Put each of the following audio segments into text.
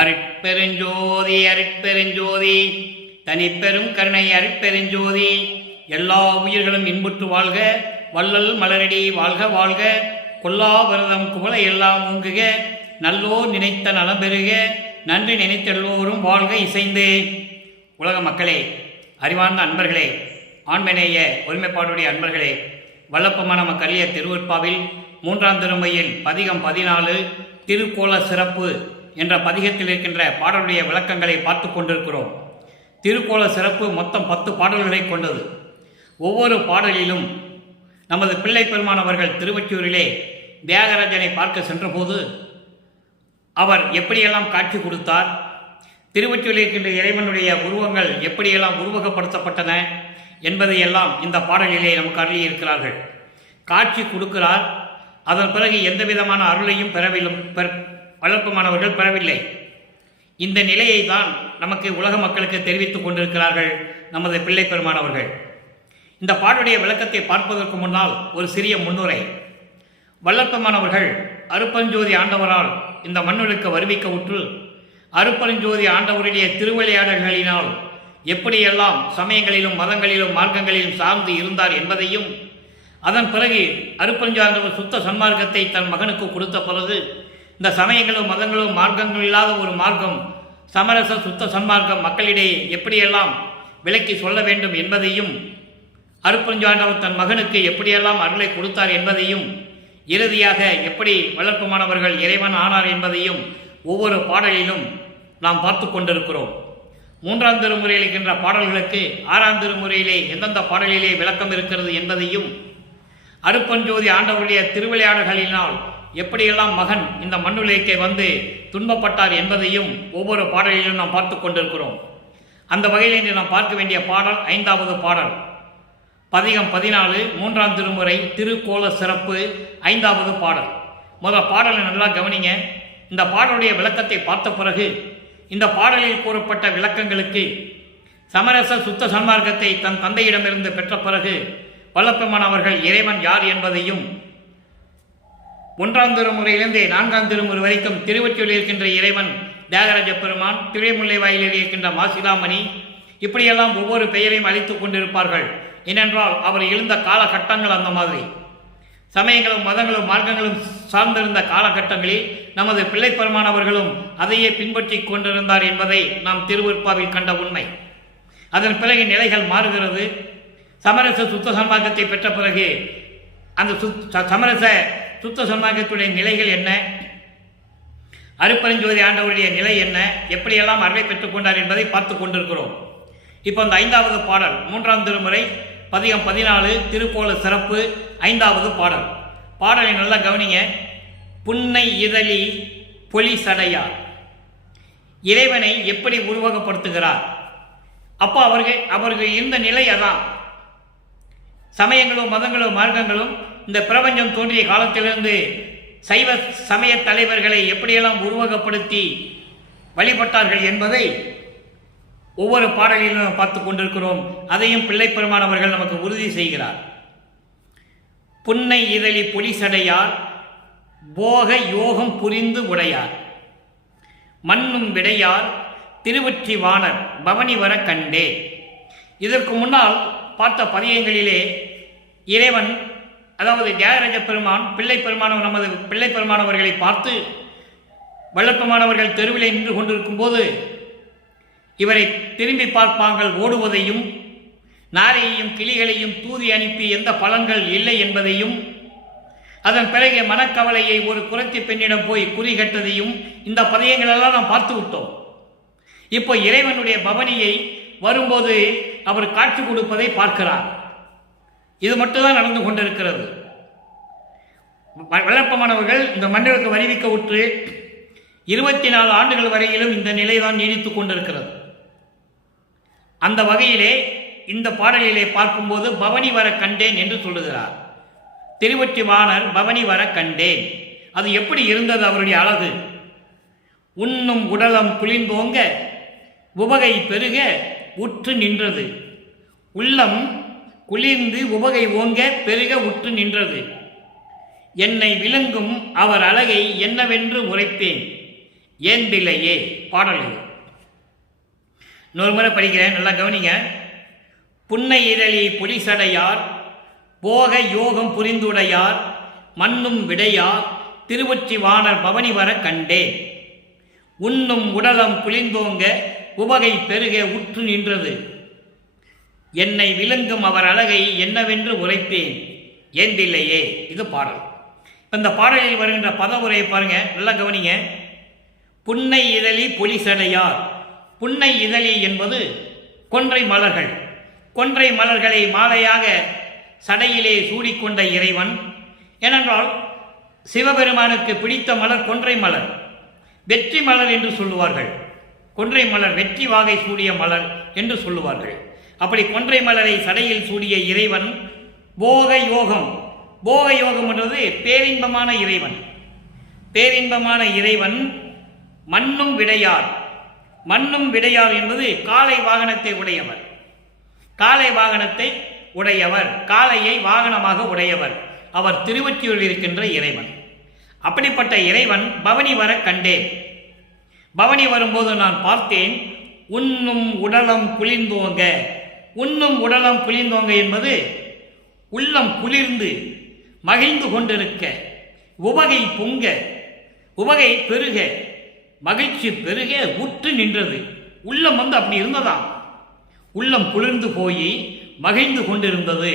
அருட்பெருஞ்சோதி அருட்பெருஞ்சோதி தனிப்பெரும் கருணை அருட்பெருஞ்சோதி. எல்லா உயிர்களும் இன்புற்று வாழ்க, வள்ளல் மலரடி வாழ்க வாழ்க, கொல்லா விரதம் குவளை எல்லாம் ஊங்குக, நல்லோர் நினைத்த நலம் பெறுக, நன்றி நினைத்த எல்லோரும் வாழ்க இசைந்து. உலக மக்களே, அறிவார்ந்த அன்பர்களே, ஆண்மநேய ஒருமைப்பாடுடைய அன்பர்களே, வல்லப்பமான மக்களிய திருவற்பாவில் 3ஆம் திருமுறையில் பதிகம் 14 திருக்கோல சிறப்பு என்ற பதிகத்தில் இருக்கின்ற பாடலுடைய விளக்கங்களை பார்த்து கொண்டிருக்கிறோம். திருக்கோல சிறப்பு மொத்தம் 10 பாடல்களை கொண்டது. ஒவ்வொரு பாடலிலும் நமது பிள்ளை பெருமானவர்கள் திருவொற்றியூரிலே தியாகராஜனை பார்க்க சென்றபோது அவர் எப்படியெல்லாம் காட்சி கொடுத்தார், திருவொற்றியூரில் இருக்கின்ற இறைவனுடைய உருவங்கள் எப்படியெல்லாம் உருவகப்படுத்தப்பட்டன என்பதையெல்லாம் இந்த பாடலிலே நமக்கு அருளியிருக்கிறார்கள். காட்சி கொடுக்கிறார், அதன் பிறகு எந்த விதமான அருளையும் வளர்ப்புமானவர்கள் பெறவில்லை. இந்த நிலையை தான் நமக்கு உலக மக்களுக்கு தெரிவித்துக் கொண்டிருக்கிறார்கள் நமது பிள்ளை பெருமானவர்கள். இந்த பாடலுடைய விளக்கத்தை பார்ப்பதற்கு முன்னால் ஒரு சிறிய முன்னுரை. வல்லற்பமானவர்கள் அருப்பஞ்சோதி ஆண்டவரால் இந்த மண்ணுக்கு வருவிக்க உற்று அருப்பஞ்சோதி ஆண்டவருடைய திருவிளையாடல்களினால் எப்படியெல்லாம் சமயங்களிலும் மதங்களிலும் மார்க்கங்களிலும் சார்ந்து இருந்தார் என்பதையும், அதன் பிறகு அருப்பஞ்சாண்டவர் சுத்த சன்மார்க்கத்தை தன் மகனுக்கு கொடுத்த பிறகு இந்த சமயங்களும் மதங்களும் மார்க்கங்கள் இல்லாத ஒரு மார்க்கம் சமரச சுத்த சன்மார்க்கம் மக்களிடையே எப்படியெல்லாம் விளக்கி சொல்ல வேண்டும் என்பதையும், அருப்பஞ்சாண்டவர் தன் மகனுக்கு எப்படியெல்லாம் அருளை கொடுத்தார் என்பதையும், இறுதியாக எப்படி வளர்ப்புமானவர்கள் இறைவன் ஆனார் என்பதையும் ஒவ்வொரு பாடலிலும் நாம் பார்த்து கொண்டிருக்கிறோம். 3ஆம் திருமுறையில் இருக்கின்ற பாடல்களுக்கு 6ஆம் திருமுறையிலே எந்தெந்த பாடலிலே விளக்கம் இருக்கிறது என்பதையும், அருப்பஞ்சோதி ஆண்டவருடைய திருவிளையாடல்களினால் எப்படியெல்லாம் மகன் இந்த மண்ணுலகே வந்து துன்பப்பட்டார் என்பதையும் ஒவ்வொரு பாடலிலும் நாம் பார்த்து கொண்டிருக்கிறோம். அந்த வகையில் இன்று நாம் பார்க்க வேண்டிய பாடல் 5வது பாடல், பதிகம் 14, 3ஆம் திருமுறை திருக்கோல சிறப்பு 5வது பாடல். முதல் பாடலை நல்லா கவனிங்க. இந்த பாடலுடைய விளக்கத்தை பார்த்த பிறகு இந்த பாடலில் கூறப்பட்ட விளக்கங்களுக்கு சமரச சுத்த சன்மார்க்கத்தை தன் தந்தையிடமிருந்து பெற்ற பிறகு வல்லப்பெருமானவர்கள் இறைவன் யார் என்பதையும், 1ஆம் திருமுறையிலிருந்து 4ஆம் திருமுறை வரைக்கும் திருவொற்றியூரில் இருக்கின்ற இறைவன் தியாகராஜ பெருமான், திரைமுல்லை வாயிலில் இருக்கின்ற மாசிலாமணி, இப்படியெல்லாம் ஒவ்வொரு பெயரையும் அழைத்து கொண்டிருப்பார்கள். ஏனென்றால் அவர் எழுந்த காலகட்டங்கள் அந்த மாதிரி சமயங்களும் மதங்களும் மார்க்கங்களும் சார்ந்திருந்த காலகட்டங்களில் நமது பிள்ளை பெருமானவர்களும் அதையே பின்பற்றி கொண்டிருந்தார் என்பதை நாம் திருவற்பாவில் கண்ட உண்மை. அதன் பிறகு நிலைகள் மாறுகிறது. சமரச சுத்த சன்மார்க்கத்தை பெற்ற பிறகு அந்த சமரச சுத்த சன்மார்க்கத்துடைய நிலைகள் என்ன, அருப்பெருஞ்சோதி ஆண்டவருடைய நிலை என்ன, எப்படியெல்லாம் அருளை பெற்றுக் கொண்டார் என்பதை பார்த்து கொண்டிருக்கிறோம். இப்போ அந்த 5வது பாடல் 3ஆம் திருமுறை பதிகம் 14 திருக்கோல சிறப்பு 5வது பாடல். பாடலை நல்லா கவனிங்க. புன்னை இதழி பொலி சடையார் இறைவனை எப்படி உருவகப்படுத்துகிறார். அப்போ அவர்கள் இருந்த நிலை அதான். சமயங்களும் மதங்களும் மார்க்கங்களும் இந்த பிரபஞ்சம் தோன்றிய காலத்திலிருந்து சைவ சமய தலைவர்களை எப்படியெல்லாம் உருவகப்படுத்தி வழிபட்டார்கள் என்பதை ஒவ்வொரு பாடலிலும் பார்த்து கொண்டிருக்கிறோம். அதையும் பிள்ளை பெருமானவர்கள் நமக்கு உறுதி செய்கிறார். புன்னை இதழி பொலிசடையார் போக யோகம் புரிந்து உடையார் மண்ணும் விடையார் திருவொற்றி வாணர் பவனி வர கண்டே. இதற்கு முன்னால் பார்த்த பதியங்களிலே இறைவன், அதாவது தியாகராஜ பெருமான் பிள்ளை பெருமானவர் நமது பிள்ளை பெருமானவர்களை பார்த்து வல்லப்பமானவர்கள் தெருவிலே நின்று கொண்டிருக்கும் போது இவரை திரும்பி பார்ப்பாங்கள் ஓடுவதையும், நாரையையும் கிளிகளையும் தூதி அனுப்பி எந்த பலன்கள் இல்லை என்பதையும், அதன் பிறகு மனக்கவலையை ஒரு குறத்தி பெண்ணிடம் போய் குறிகட்டதையும் இந்த பதியங்களெல்லாம் நாம் பார்த்து விட்டோம். இப்போ இறைவனுடைய பவனியை வரும்போது அவர் காட்சி கொடுப்பதை பார்க்கிறார். இது மட்டும்தான் நடந்து கொண்டிருக்கிறது. வல்லப்பமானவர்கள் இந்த மண்டலத்துக்கு வருவிக்க உற்று 24 ஆண்டுகள் வரையிலும் இந்த நிலைதான் நீடித்துக் கொண்டிருக்கிறது. அந்த வகையிலே இந்த பாடலிலே பார்க்கும்போது பவனி வர கண்டேன் என்று சொல்லுகிறார். திருவொற்றி வாணர் பவனி வர கண்டேன். அது எப்படி இருந்தது அவருடைய அழகு. உண்ணும் உடலம் குளிர்ந்தோங்க உவகை பெருக உற்று நின்றது. உள்ளம் குளிர்ந்து உவகை ஓங்க பெருக உற்று நின்றது. என்னை விளங்கும் அவர் அழகை என்னவென்று உரைப்பேன். ஏந்தில்லையே பாடல் இது. இன்னொரு முறை படிக்கிறேன், நல்லா கவனிங்க. புன்னை இதழி பொலிசடையார் போக யோகம் புரிந்துடையார் மண்ணும் விடையார் திருவொற்றி வாணர் பவனி வர கண்டேன். உண்ணும் உடலம் குளிர்ந்தோங்க உவகை பெருக உற்று நின்றது. என்னை விளங்கும் அவர் அழகை என்னவென்று உரைப்பேன் ஏந்தில்லையே. இது பாடல். இந்த பாடலில் வருகின்ற பத உரையை பாருங்க, நல்லா கவனிங்க. புன்னை இதழி பொலிசடையார். புன்னை இதழி என்பது கொன்றை மலர்கள். கொன்றை மலர்களை மாலையாக சடையிலே சூடிக்கொண்ட இறைவன். ஏனென்றால் சிவபெருமானுக்கு பிடித்த மலர் கொன்றை மலர், வெற்றி மலர் என்று சொல்லுவார்கள். கொன்றை மலர் வெற்றி வாகை சூடிய மலர் என்று சொல்லுவார்கள். அப்படி கொன்றை மலரை சடையில் சூடிய இறைவன் போக யோகம். போக யோகம் என்பது பேரின்பமான இறைவன். பேரின்பமான இறைவன் மண்ணும் விடையார். மண்ணும் விடையார் என்பது காளை வாகனத்தை உடையவர். காளை வாகனத்தை உடையவர், காளையை வாகனமாக உடையவர். அவர் திருவொற்றியூரில் இருக்கின்ற இறைவன். அப்படிப்பட்ட இறைவன் பவனி வர கண்டேன். பவனி வரும்போது நான் பார்த்தேன். உண்ணும் உடலம் குளிர்ந்தோங்க. உண்ணும் உடலம் குளிர்ந்தோங்க என்பது உள்ளம் குளிர்ந்து மகிழ்ந்து கொண்டிருக்க, உவகை பொங்க, உவகை பெருக, மகிழ்ச்சி பெருக உற்று நின்றது. உள்ளம் அப்படி இருந்ததாம். உள்ளம் குளிர்ந்து போய் மகிழ்ந்து கொண்டிருந்தது,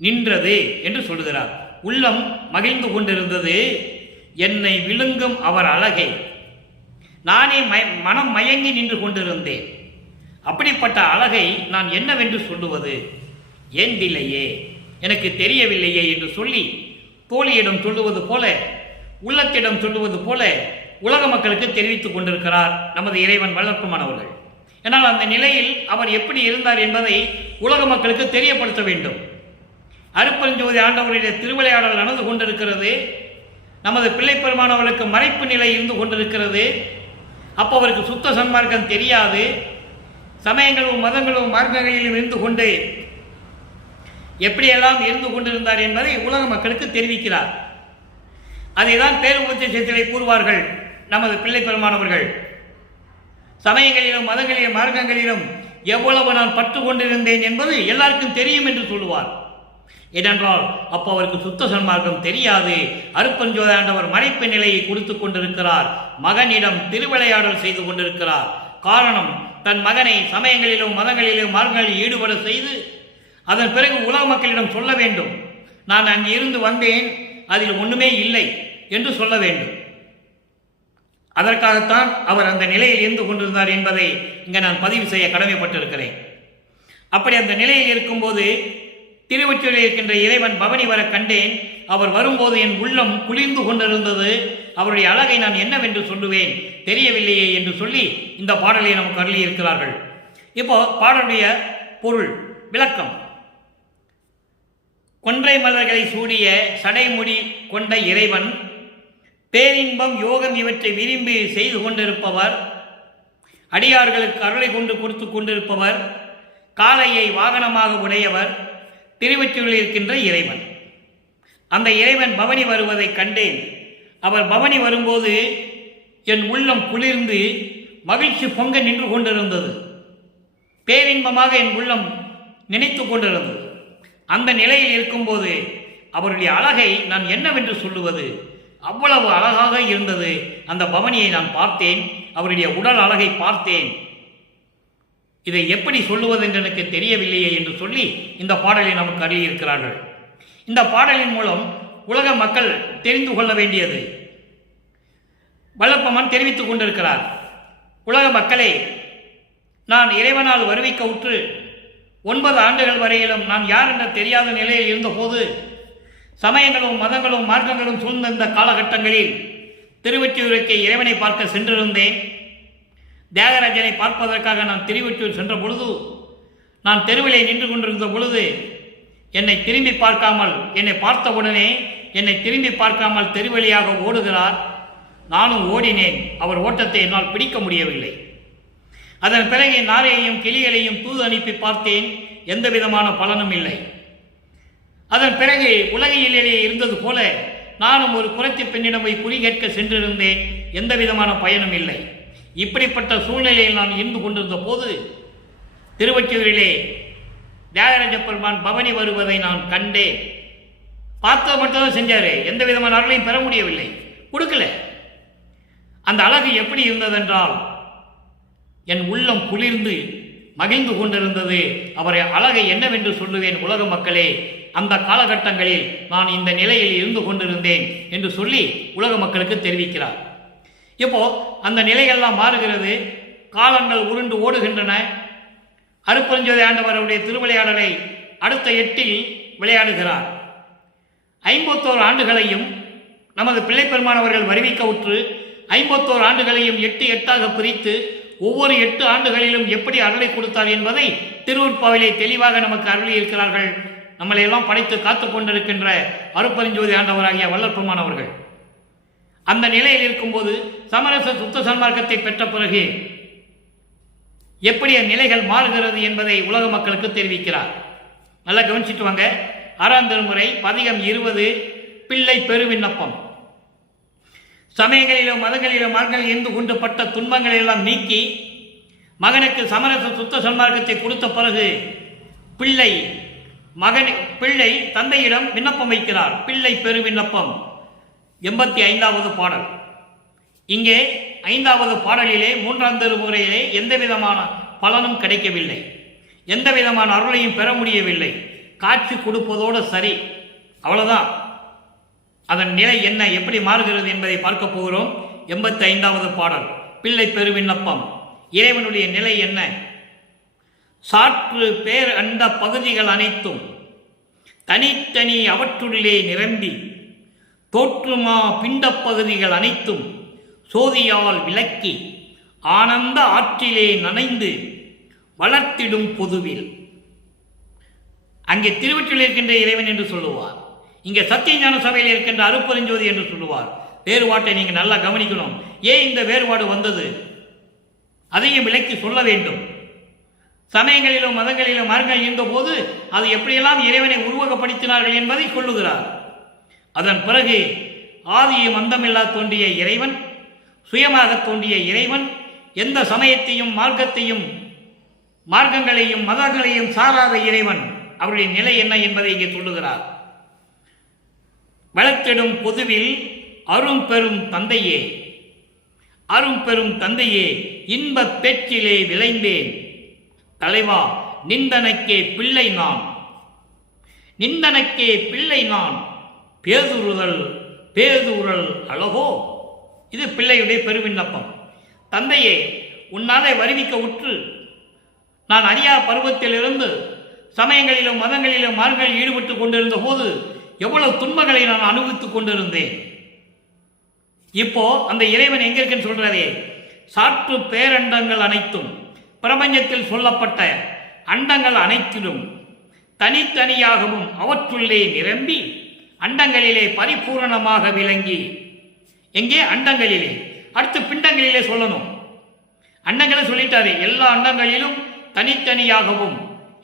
நின்றது என்று சொல்கிறார். உள்ளம் மகிழ்ந்து கொண்டிருந்தது. என்னை விழுங்கும் அவர் அழகை நானே மனம் மயங்கி நின்று கொண்டிருந்தேன். அப்படிப்பட்ட அழகை நான் என்னவென்று சொல்லுவது? ஏந்தில்லையே, எனக்கு தெரியவில்லையே என்று சொல்லி தோழியிடம் சொல்லுவது போல, உள்ளத்திடம் சொல்லுவது போல உலக மக்களுக்கு தெரிவித்துக் கொண்டிருக்கிறார் நமது இறைவன் வல்லற்பமானவர்கள். ஏன்னால் அந்த நிலையில் அவர் எப்படி இருந்தார் என்பதை உலக மக்களுக்கு தெரியப்படுத்த வேண்டும். அருட்பெருஞ்சோதி ஆண்டவருடைய திருவிளையாடல் நடந்து கொண்டிருக்கிறது. நமது பிள்ளை பெருமானவர்களுக்கு மறைப்பு நிலை இருந்து கொண்டிருக்கிறது. அப்போ அவருக்கு சுத்த சன்மார்க்கம் தெரியாது. சமயங்களும் மதங்களும் மார்க்கங்களிலும் இருந்து கொண்டு எப்படியெல்லாம் இருந்து கொண்டிருந்தார் என்பதை உலக மக்களுக்கு தெரிவிக்கிறார். அதை தான் பேருபதேசத்திலே கூறுவார்கள் நமது பிள்ளை பெருமானவர்கள். சமயங்களிலும் மதங்களிலும் மார்க்கங்களிலும் எவ்வளவு நான் பற்று கொண்டிருந்தேன் என்பது எல்லாருக்கும் தெரியும் என்று சொல்லுவார். ஏனென்றால் அப்போ அவருக்கு சுத்த சன்மார்க்கம் தெரியாது. அருட்பெருஞ்சோதி ஆண்டவர் மறைப்பு நிலையை கொடுத்து கொண்டிருக்கிறார். மகனிடம் திருவிளையாடல் செய்து கொண்டிருக்கிறார். காரணம், தன் மகனை சமயங்களிலும் மதங்களிலும் மார்க்கங்களில் ஈடுபட செய்து அதன் பிறகு உலக மக்களிடம் சொல்ல வேண்டும். நான் அங்கே இருந்து வந்தேன், அதில் ஒன்றுமே இல்லை என்று சொல்ல வேண்டும். அதற்காகத்தான் அவர் அந்த நிலையில் இருந்து கொண்டிருந்தார் என்பதை இங்கே நான் பதிவு செய்ய கடமைப்பட்டிருக்கிறேன். அப்படி அந்த நிலையில் இருக்கும்போது திருவொற்றியூரில் இருக்கின்ற இறைவன் பவனி வர கண்டேன். அவர் வரும்போது என் உள்ளம் குளிர்ந்து கொண்டிருந்தது. அவருடைய அழகை நான் என்னவென்று சொல்லுவேன், தெரியவில்லையே என்று சொல்லி இந்த பாடலை நமக்கு அருளி இருக்கிறார்கள். இப்போ பாடலுடைய பொருள் விளக்கம். கொன்றை மலர்களை சூடிய சடைமுடி கொண்ட இறைவன், பேரின்பம் யோகம் இவற்றை விரும்பி செய்து கொண்டிருப்பவர், அடியார்களுக்கு அருளை கொண்டு கொடுத்து கொண்டிருப்பவர், காளையை வாகனமாக உடையவர், திருவொற்றியூரில் இருக்கின்ற இறைவன். அந்த இறைவன் பவனி வருவதை கண்டேன். அவர் பவனி வரும்போது என் உள்ளம் குளிர்ந்து மகிழ்ச்சி பொங்க நின்று கொண்டிருந்தது. பேரின்பமாக என் உள்ளம் நினைத்து கொண்டிருந்தது. அந்த நிலையில் இருக்கும்போது அவருடைய அழகை நான் என்னவென்று சொல்லுவது? அவ்வளவு அழகாக இருந்தது. அந்த பவனியை நான் பார்த்தேன், அவருடைய உடல் அழகை பார்த்தேன். இதை எப்படி சொல்லுவது என்று எனக்கு தெரியவில்லையே என்று சொல்லி இந்த பாடலை நமக்கு அருளியிருக்கிறார்கள். இந்த பாடலின் மூலம் உலக மக்கள் தெரிந்து கொள்ள வேண்டியது, வல்லப்பமன் தெரிவித்துக் கொண்டிருக்கிறார். உலக மக்களே, நான் இறைவனால் வருவிக்க உற்று 9 ஆண்டுகள் வரையிலும் நான் யார் என்ற தெரியாத நிலையில் இருந்தபோது, சமயங்களும் மதங்களும் மார்க்கங்களும் சூழ்ந்த இந்த காலகட்டங்களில் திருவொற்றியூருக்கு இறைவனை பார்க்க சென்றிருந்தேன். தியாகராஜனை பார்ப்பதற்காக நான் திருவொற்றியூர் சென்ற பொழுது, நான் தெருவிலே நின்று கொண்டிருந்த பொழுது என்னை திரும்பி பார்க்காமல், என்னை பார்த்தவுடனே என்னை திரும்பி பார்க்காமல் தெருவழியாக ஓடுகிறார். நானும் ஓடினேன். அவர் ஓட்டத்தை என்னால் பிடிக்க முடியவில்லை. அதன் பிறகு நாரையையும் கிளிகளையும் தூது அனுப்பி பார்த்தேன். எந்த விதமான பலனும் இல்லை. அதன் பிறகு உலகையிலேயே இருந்தது போல நானும் ஒரு குறைச்சி பெண்ணிடம் போய் குறி கேட்க சென்றிருந்தேன். எந்த விதமான பயனும் இல்லை. இப்படிப்பட்ட சூழ்நிலையில் நான் இருந்து கொண்டிருந்த போது திருவொற்றியூரிலே தியாகராஜ பெருமான் பவனி வருவதை நான் கண்டேன். பார்த்த மட்டும்தான் செஞ்சாரு, எந்த விதமான அருளையும் பெற முடியவில்லை, கொடுக்கல. அந்த அழகு எப்படி இருந்ததென்றால் என் உள்ளம் குளிர்ந்து மகிழ்ந்து கொண்டிருந்தது. அவரை அழகை என்னவென்று சொல்லுவேன் உலக மக்களே, அந்த காலகட்டங்களில் நான் இந்த நிலையில் இருந்து கொண்டிருந்தேன் என்று சொல்லி உலக மக்களுக்கு தெரிவிக்கிறார். இப்போ அந்த நிலைகள்லாம் மாறுகிறது, காலங்கள் உருண்டு ஓடுகின்றன. அருட்பெருஞ்சோதி ஆண்டவருடைய திருவிளையாடலை அடுத்த 8 விளையாடுகிறார். 51 ஆண்டுகளையும் நமது பிள்ளைப்பெருமானவர்கள் வருவிக்க உற்று 51 ஆண்டுகளையும் 8 பிரித்து ஒவ்வொரு 8 ஆண்டுகளிலும் எப்படி அருளை கொடுத்தார் என்பதை திருவருட்பாவிலே தெளிவாக நமக்கு அருளி இருக்கிறார்கள். நம்மளை எல்லாம் படைத்து காத்து கொண்டிருக்கின்ற அருட்பெருஞ்சோதி ஆண்டவராகிய வள்ளல் பெருமானவர்கள் அந்த நிலையில் இருக்கும்போது சமரச சுத்த சன்மார்க்கத்தை பெற்ற பிறகு எப்படி நிலைகள் மாறுகிறது என்பதை உலக மக்களுக்கு தெரிவிக்கிறார். நல்லா கவனிச்சுட்டு வாங்க. 6ஆம் திருமுறை பதிகம் 20 பிள்ளை பெருவிண்ணப்பம். சமயங்களிலும் மதங்களிலும் மகன்கள் இருந்து கொண்டு பட்ட துன்பங்களை எல்லாம் நீக்கி மகனுக்கு சமரச சுத்த சன்மார்க்கத்தை கொடுத்த பிறகு பிள்ளை தந்தையிடம் விண்ணப்பம் வைக்கிறார். பிள்ளை பெருவிண்ணப்பம் 85வது பாடல். இங்கே 5வது பாடலிலே 3ஆம் திருமுறையிலே எந்த விதமான பலனும் கிடைக்கவில்லை, எந்த விதமான அருளையும் பெற முடியவில்லை. காட்சி கொடுப்பதோடு சரி, அவ்வளவுதான். அதன் நிலை என்ன, எப்படி மாறுகிறது என்பதை பார்க்க போகிறோம். 85வது பாடல் பிள்ளை பெருவிண்ணப்பம். இறைவனுடைய நிலை என்ன? சாற்று பேர் அண்ட பகுதிகள் அனைத்தும் தனித்தனி அவற்றுள்ளே நிரம்பி தோற்றுமா பிண்ட பகுதிகள் அனைத்தும் சோதியால் விளக்கி ஆனந்த ஆற்றிலே நனைந்து வளர்த்திடும் பொதுவில். அங்கே திருவொற்றியூரில் இருக்கின்ற இறைவன் என்று சொல்லுவார், இங்கே சத்தியஞான சபையில் இருக்கின்ற அருட்பெருஞ்சோதி என்று சொல்லுவார். வேறுபாட்டை நீங்கள் நல்லா கவனிக்கணும். ஏன் இந்த வேறுபாடு வந்தது அதையும் விளக்கி சொல்ல வேண்டும். சமயங்களிலும் மதங்களிலும் மரங்கள் இருந்தபோது அது எப்படியெல்லாம் இறைவனை உருவகப்படுத்தினார்கள் என்பதை சொல்லுகிறார். அதன் பிறகு ஆதியும் அந்தமில்லா தோன்றிய இறைவன், சுயமாக தோன்றிய இறைவன், எந்த சமயத்தையும் மார்க்கங்களையும் மதங்களையும் சாராத இறைவன், அவருடைய நிலை என்ன என்பதை இங்கே சொல்லுகிறார். வளர்த்திடும் பொதுவில் அரும் பெரும் தந்தையே, அரும் பெரும் தந்தையே, இன்பப் பேச்சிலே விளைந்தேன் தலைவா, நிந்தனக்கே பிள்ளை நான், நிந்தனக்கே பிள்ளை நான், பேதுருதல் அழகோ. இது பிள்ளையுடைய பெருவிண்ணப்பம். தந்தையே, உன்னாலே வருவிக்க உற்று நான் அறியா பருவத்திலிருந்து சமயங்களிலும் மதங்களிலும் மார்களில் ஈடுபட்டு கொண்டிருந்த போது எவ்வளவு துன்பங்களை நான் அனுபவித்துக் கொண்டிருந்தேன். இப்போ அந்த இறைவன் எங்க இருக்குன்னு சொல்றதே, சாற்று பேரண்டங்கள் அனைத்தும், பிரபஞ்சத்தில் சொல்லப்பட்ட அண்டங்கள் அனைத்திலும் தனித்தனியாகவும் அவற்றுள்ளே நிரம்பி அண்டங்களிலே பரிபூரணமாக விளங்கி. எங்கே? அண்டங்களிலே. அடுத்து பிண்டங்களிலே சொல்லணும். அண்டங்களை சொல்லிட்டாரு. எல்லா அண்டங்களிலும் தனித்தனியாகவும்,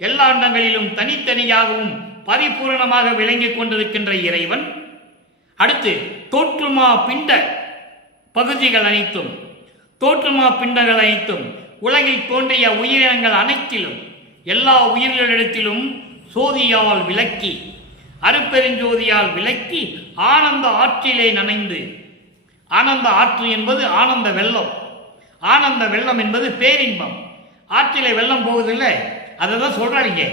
எல்லா அண்டங்களிலும் தனித்தனியாகவும் பரிபூரணமாக விளங்கிக் கொண்டிருக்கின்ற இறைவன். அடுத்து தோற்றுமா பிண்ட பகுதிகள் அனைத்தும், தோற்றுமா பிண்டங்கள் அனைத்தும், உலகில் தோன்றிய உயிரினங்கள் அனைத்திலும், எல்லா உயிர்களிடத்திலும் சோதியால் விளக்கி, அருட்பெருஞ்சோதியால் விளக்கி ஆனந்த ஆற்றிலே நனைந்து. ஆனந்த ஆற்று என்பது ஆனந்த வெள்ளம், ஆனந்த வெள்ளம் என்பது பேரின்பம். ஆற்றிலே வெள்ளம் போவதில்லை, அதை தான் சொல்றாங்க.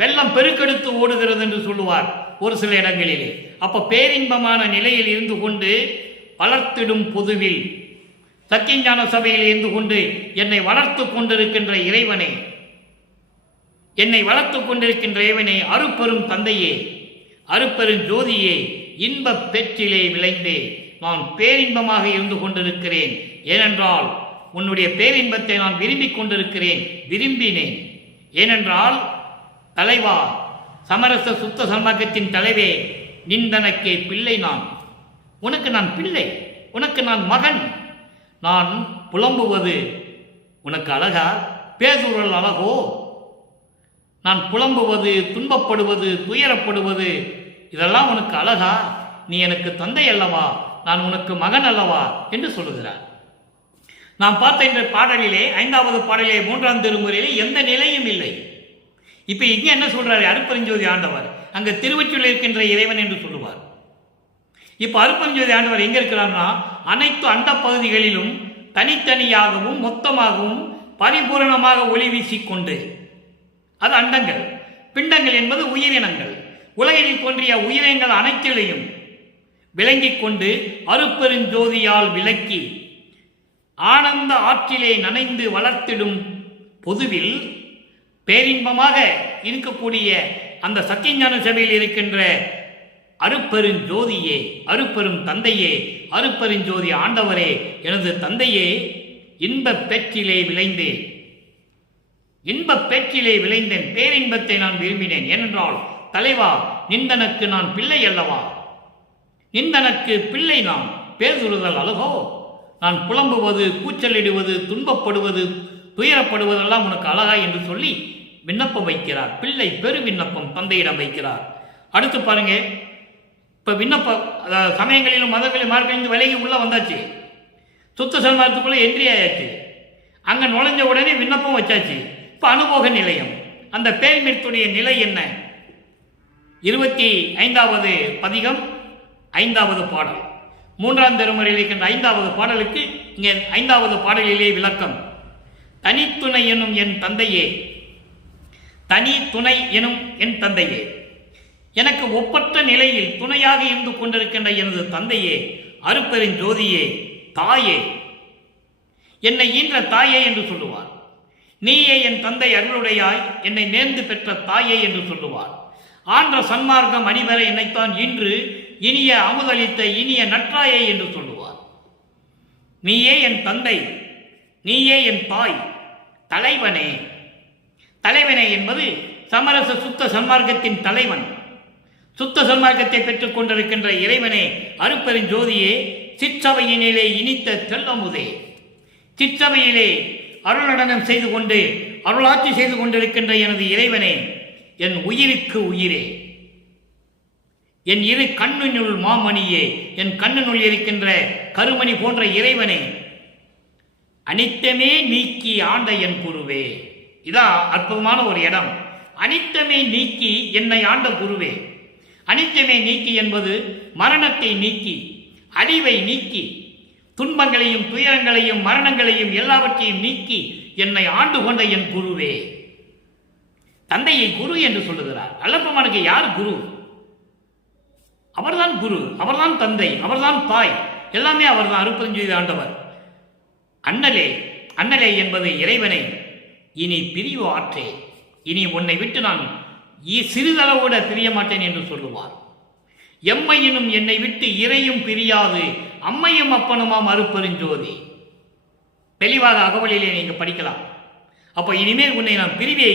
வெள்ளம் பெருக்கெடுத்து ஓடுகிறது என்று சொல்லுவார் ஒரு சில இடங்களிலே. அப்ப பேரின்பமான நிலையில் இருந்து கொண்டு வளர்த்திடும் பொதுவில், சத்தியஞான சபையில் இருந்து கொண்டு என்னை வளர்த்து கொண்டிருக்கின்ற இறைவனே, என்னை வளர்த்து கொண்டிருக்கின்ற இறைவனே, அருட்பெரும் தந்தையே, அருட்பெரும் ஜோதியே, இன்பப் பெற்றிலே விளைந்தே நான் பேரின்பமாக இருந்து கொண்டிருக்கிறேன். ஏனென்றால் உன்னுடைய பேரின்பத்தை நான் விரும்பிக் கொண்டிருக்கிறேன், விரும்பினேன். ஏனென்றால் தலைவா, சமரச சுத்த சன்மார்க்கத்தின் தலைவே, நிந்தனக்கே பிள்ளை நான், உனக்கு நான் பிள்ளை, உனக்கு நான் மகன். நான் புலம்புவது உனக்கு அழகா? பேதுருள் அழகோ? நான் புலம்புவது, துன்பப்படுவது, துயரப்படுவது, இதெல்லாம் உனக்கு அழகா? நீ எனக்கு தந்தை அல்லவா? நான் உனக்கு மகன் அல்லவா என்று சொல்லுகிறார். நாம் பார்த்த இந்த பாடலிலே 5வது பாடலிலே 3ஆம் திருமுறையிலே எந்த நிலையும் இல்லை. இப்ப இங்க என்ன சொல்றாரு அருட்பெருஞ்சோதி ஆண்டவர்? அங்க திருவொற்றியூரில் இருக்கின்ற இறைவன் என்று சொல்லுவார். இப்ப அருட்பெருஞ்சோதி ஆண்டவர் எங்க இருக்கிறார்னா, அனைத்து அண்ட பகுதிகளிலும் தனித்தனியாகவும் மொத்தமாகவும் பரிபூரணமாக ஒளி வீசிக்கொண்டு, அது அண்டங்கள். பிண்டங்கள் என்பது உயிரினங்கள். உலகில் தோன்றிய உயிரினங்கள் அனைத்திலையும் விளங்கிக் கொண்டு அருட்பெருஞ்சோதியால் விளக்கி ஆனந்த ஆற்றிலே நனைந்து வளர்த்திடும் பொதுவில் பேரின்பமாக இருக்கக்கூடிய அந்த சத்தியஞான சபையில் இருக்கின்ற அருட்பெருஞ்சோதியே, அருட்பெரும் தந்தையே, அருட்பெருஞ்சோதி ஆண்டவரே, எனது தந்தையே, இன்பப் பேற்றிலே விளைந்தேன், இன்பப் பேற்றிலே விளைந்தேன், பேரின்பத்தை நான் விரும்பினேன். ஏனென்றால் தலைவா, நிந்தனக்கு நான் பிள்ளை அல்லவா, நிந்தனக்கு பிள்ளை நான், பேசுறுதல் அழகோ, நான் புலம்புவது, கூச்சலிடுவது, துன்பப்படுவது, துயரப்படுவதெல்லாம் உனக்கு அழகா என்று சொல்லி விண்ணப்பம் வைக்கிறார். பிள்ளை பெரு விண்ணப்பம் தந்தையிடம் வைக்கிறார். அடுத்து பாருங்க, இப்ப விண்ணப்பம் சமயங்களிலும் மதங்களிலும் மார்க்கங்களிலும் விலகி உள்ள வந்தாச்சு, சுத்த சன்மார்க்கத்துக்குள்ள என்ட்ரி ஆயாச்சு. அங்க நுழைஞ்ச உடனே விண்ணப்பம் வச்சாச்சு. இப்ப அனுபோக நிலையம், அந்த பேர்மித்துடைய நிலை என்ன? 25வது பதிகம் 5வது பாடல், 3ஆம் திருமுறையில் இருக்கின்ற 5வது பாடலுக்கு இங்கே 5வது பாடலிலே விளக்கம். தனித்துணை எனும் என் தந்தையே, தனி துணை எனும் என் தந்தையே, எனக்கு ஒப்பற்ற நிலையில் துணையாக இருந்து கொண்டிருக்கின்ற எனது தந்தையே, அருட்பெருஞ்சோதியே, தாயே, என்னை ஈன்ற தாயே என்று சொல்லுவார். நீயே என் தந்தை அருளுடையாய், என்னை நேர்ந்து பெற்ற தாயே என்று சொல்லுவார். ஆன்ற சன்மார்க்கம் அணிவரை என்னைத்தான் இன்று இனிய அமுதளித்த இனிய நற்றாயை என்று சொல்லுவார். நீயே என் தந்தை, நீயே என் தாய், தலைவனே. தலைவனே என்பது சமரச சுத்த சன்மார்க்கத்தின் தலைவன். சுத்த சன்மார்க்கத்தை பெற்றுக் கொண்டிருக்கின்ற இறைவனே, அருட்பெருஞ்சோதியே, சிற்றவையினிலே இனித்த தெல்லமுதே, சிற்றவையிலே அருள் நடனம் செய்து கொண்டு அருளாட்சி செய்து கொண்டிருக்கின்ற எனது இறைவனே, என் உயிருக்கு உயிரே, என் இரு கண்ணினுள் மாமணியே, என் கண்ணினுள் இருக்கின்ற கருமணி போன்ற இறைவனே, அனித்தமே நீக்கி ஆண்ட என் குருவே. இதான் அற்புதமான ஒரு இடம். அனித்தமே நீக்கி என்னை ஆண்ட குருவே. அனித்தமே நீக்கி என்பது மரணத்தை நீக்கி, அழிவை நீக்கி, துன்பங்களையும் துயரங்களையும் மரணங்களையும் எல்லாவற்றையும் நீக்கி என்னை ஆண்டு கொண்ட என் குருவே. தந்தையை குரு என்று சொல்லுகிறார். அல்லப்பமானுக்கு யார் குரு? அவர்தான் குரு, அவர்தான் தந்தை, அவர்தான் தாய், எல்லாமே அவர்தான். அருட்பெருஞ்சோதி ஆண்டவர் அண்ணலே, அண்ணலே என்பது இறைவனை, இனி பிரிவு ஆற்றே, இனி உன்னை விட்டு நான் சிறிதளவோட பிரிய மாட்டேன் என்று சொல்லுவார். எம்மையினும் என்னை விட்டு இறையும் பிரியாது, அம்மையும் அப்பனுமாம் அருட்பெருஞ்சோதி. தெளிவாக அகவலிலே நீங்க படிக்கலாம். அப்ப இனிமேல் உன்னை நான் பிரிவே,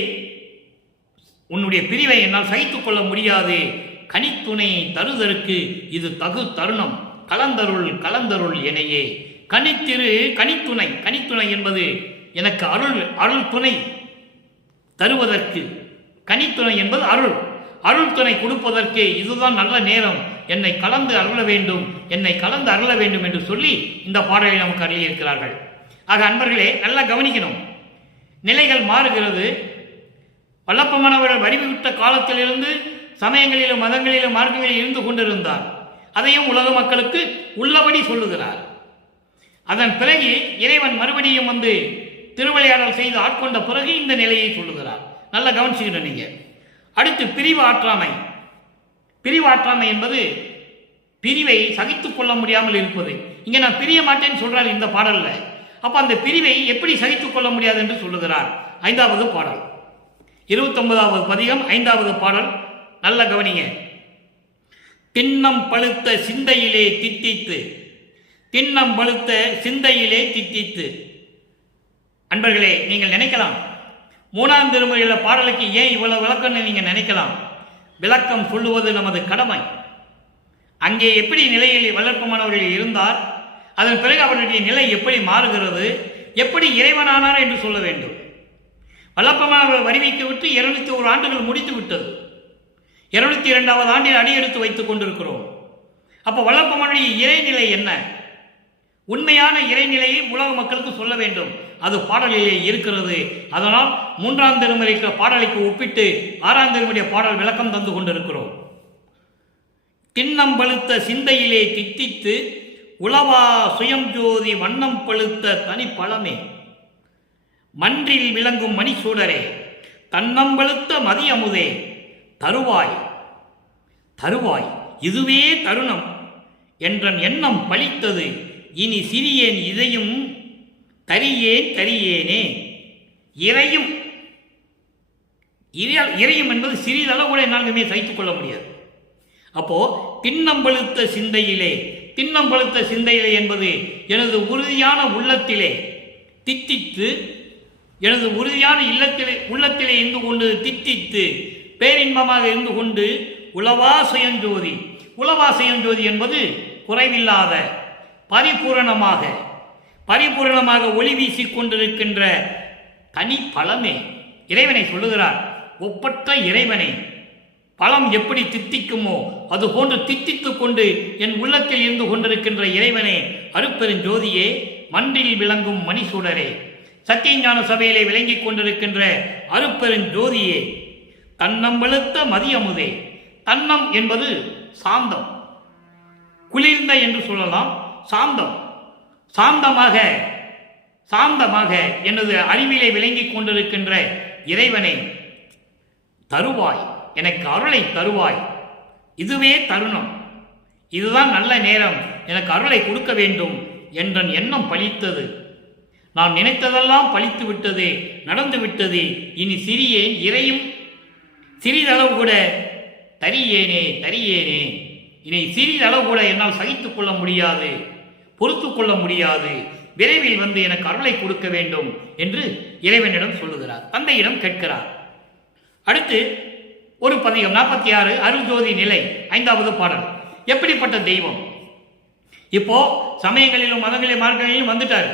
உன்னுடைய பிரிவை என்னால் சகித்துக் கொள்ள முடியாது. கனித்துணை தருதற்கு இது தகு தருணம், கலந்தருள் கலந்தருள் எனையே. கனித்துணை, கனித்துணை என்பது எனக்கு அருள், அருள் துணை தருவதற்கு. கனித்துணை என்பது அருள், அருள் துணை கொடுப்பதற்கு இதுதான் நல்ல நேரம். என்னை கலந்து அருள வேண்டும், என்னை கலந்து அருள வேண்டும் என்று சொல்லி இந்த பாடலை நமக்கு அருளியிருக்கிறார்கள். ஆக அன்பர்களே, நல்லா கவனிக்கணும். நிலைகள் மாறுகிறது. வல்லப்பமானவர்கள் வடிவுவிட்ட காலத்திலிருந்து சமயங்களிலும் மதங்களிலும் மார்க்கங்களில் இருந்து கொண்டிருந்தார். அதையும் உலக மக்களுக்கு உள்ளபடி சொல்லுகிறார். அதன் பிறகு இறைவன் மறுபடியும் வந்து திருவிளையாடல் செய்து ஆட்கொண்ட பிறகு இந்த நிலையை சொல்லுகிறார். நல்லா கவனிச்சுக்கணும் நீங்க. அடுத்து பிரிவு ஆற்றாமை. பிரிவு ஆற்றாமை என்பது பிரிவை சகித்துக் கொள்ள முடியாமல் இருப்பது. இங்க நான் பிரிய மாட்டேன்னு சொல்றாரு இந்த பாடல்ல. அப்ப அந்த பிரிவை எப்படி சகித்துக் கொள்ள முடியாது என்று சொல்லுகிறார். 5வது பாடல், 29வது பதிகம் 5வது பாடல். நல்ல கவனிங்க. திண்ணம் பழுத்த சிந்தையிலே தித்தித்து, திண்ணம் பழுத்த சிந்தையிலே தித்தித்து. அன்பர்களே, நீங்கள் நினைக்கலாம் 3ஆம் திருமுறையில் பாடலுக்கு ஏன் இவ்வளவு விளக்கம்னு நீங்க நினைக்கலாம். விளக்கம் சொல்லுவது நமது கடமை. அங்கே எப்படி நிலையில் வளர்ப்புமானவர்கள் இருந்தார், அதன் பிறகு அவருடைய நிலை எப்படி மாறுகிறது, எப்படி இறைவனானார் என்று சொல்ல வேண்டும். வல்லப்பமானவர்கள் வரிவிக்கு விட்டு 201 ஆண்டுகள் முடித்து விட்டது. 202வது ஆண்டில் அடியெடுத்து வைத்துக் கொண்டிருக்கிறோம். அப்போ வல்லப்பெருமானுடைய இறைநிலை என்ன? உண்மையான இறைநிலையை உலக மக்களுக்கு சொல்ல வேண்டும். அது பாடலிலே இருக்கிறது. அதனால் 3ஆம் திருமுறை பாடலுக்கு ஒப்பிட்டு 6ஆம் திருமுறை பாடல் விளக்கம் தந்து கொண்டிருக்கிறோம். திண்ணம் பழுத்த சிந்தையிலே தித்தித்து உளவா சுயம் ஜோதி வண்ணம் பழுத்த தனி பழமே மன்றில் விளங்கும் மணிசூடரே தன்னம்பழுத்த மதியமுதே தருவாய் தருவாய் இதுவே தருணம் என்ற எண்ணம் பலித்தது. இனி சிறியேன் இதையும் தரியேன் தரியேனே. இறையும் இறையும் என்பது சிறிதளவு கூட என்னாலுமே சகித்துக் கொள்ள முடியாது. அப்போ திண்ணம்பழுத்த சிந்தையிலே, திண்ணம்பழுத்த சிந்தையிலே என்பது எனது உறுதியான உள்ளத்திலே தித்தித்து, எனது உறுதியான உள்ளத்திலே இருந்து கொண்டு தித்தித்து பேரின்பமாக இருந்து கொண்டு உளவா சுயஞ்சோதி. உளவா சுயஞ்சோதி என்பது குறைவில்லாத பரிபூரணமாக ஒளி வீசிக் கொண்டிருக்கின்ற தனி பழமே. இறைவனை சொல்லுகிறார், ஒப்பற்ற இறைவனை. பழம் எப்படி தித்திக்குமோ அது போன்று தித்தித்துக் கொண்டு என் உள்ளத்தில் இருந்து கொண்டிருக்கின்ற இறைவனே, அருட்பெருஞ்சோதியே, மன்றில் விளங்கும் மணிசூடரே, சத்தியஞான சபையிலே விளங்கிக் கொண்டிருக்கின்ற அருட்பெருஞ்சோதியே, தன்னம்பழுத்த மதியமுதே. தன்னம் என்பது சாந்தம், குளிர்ந்த என்று சொல்லலாம். சாந்தம், சாந்தமாக எனது அறிவிலே விளங்கிக் கொண்டிருக்கின்ற இறைவனை, தருவாய், எனக்கு அருளை தருவாய். இதுவே தருணம், இதுதான் நல்ல நேரம், எனக்கு அருளை கொடுக்க வேண்டும் என்ற எண்ணம் பலித்தது. நான் நினைத்ததெல்லாம் பலித்து விட்டது, நடந்து விட்டது. இனி சிறியேன் இறையும் சிறிதளவு கூட தரியேனே தரியேனே. இனி சிறிதளவு கூட என்னால் சகித்துக் கொள்ள முடியாது, பொறுத்து கொள்ள முடியாது. விரைவில் வந்து எனக்கு அருளை கொடுக்க வேண்டும் என்று இறைவனிடம் சொல்லுகிறார், தந்தையிடம் கேட்கிறார். அடுத்து ஒரு பதிகம் 46 அருள்ஜோதி நிலை 5வது பாடல். எப்படிப்பட்ட தெய்வம்? இப்போ சமயங்களிலும் மதங்களிலும் மார்க்கங்களிலும் வந்துட்டார்.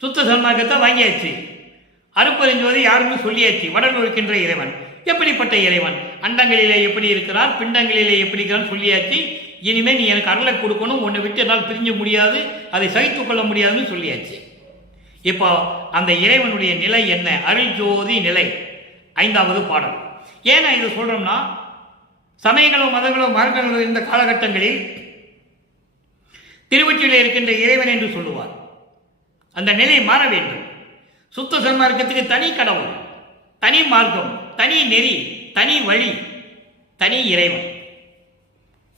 சுத்த சன்மார்க்கத்தை வாங்கியாச்சு. அருட்பெருஞ்சோதி யாருன்னு சொல்லியாச்சு. வடல் இருக்கின்ற இறைவன் எப்படிப்பட்ட இறைவன்? அண்டங்களிலே எப்படி இருக்கிறார், பிண்டங்களிலே எப்படி இருக்கிறான்னு சொல்லியாச்சு. இனிமேல் நீ எனக்கு அருளை கொடுக்கணும், உன்னை விட்டு என்னால் பிரிஞ்ச முடியாது, அதை சகித்துக் கொள்ள முடியாதுன்னு சொல்லியாச்சு. இப்போ அந்த இறைவனுடைய நிலை என்ன? அருள்ஜோதி நிலை 5வது பாடல். ஏன்னா இது சொல்றோம்னா, சமயங்களும் மதங்களும் மார்க்கங்களும் இருந்த காலகட்டங்களில் திருவொற்றியிலே இருக்கின்ற இறைவன் என்று சொல்லுவார். அந்த நிலை மாற வேண்டும். சுத்த சன்மார்க்கத்துக்கு தனி கடவுள், தனி மார்க்கம், தனி நெறி, தனி வழி, தனி இறைவன்.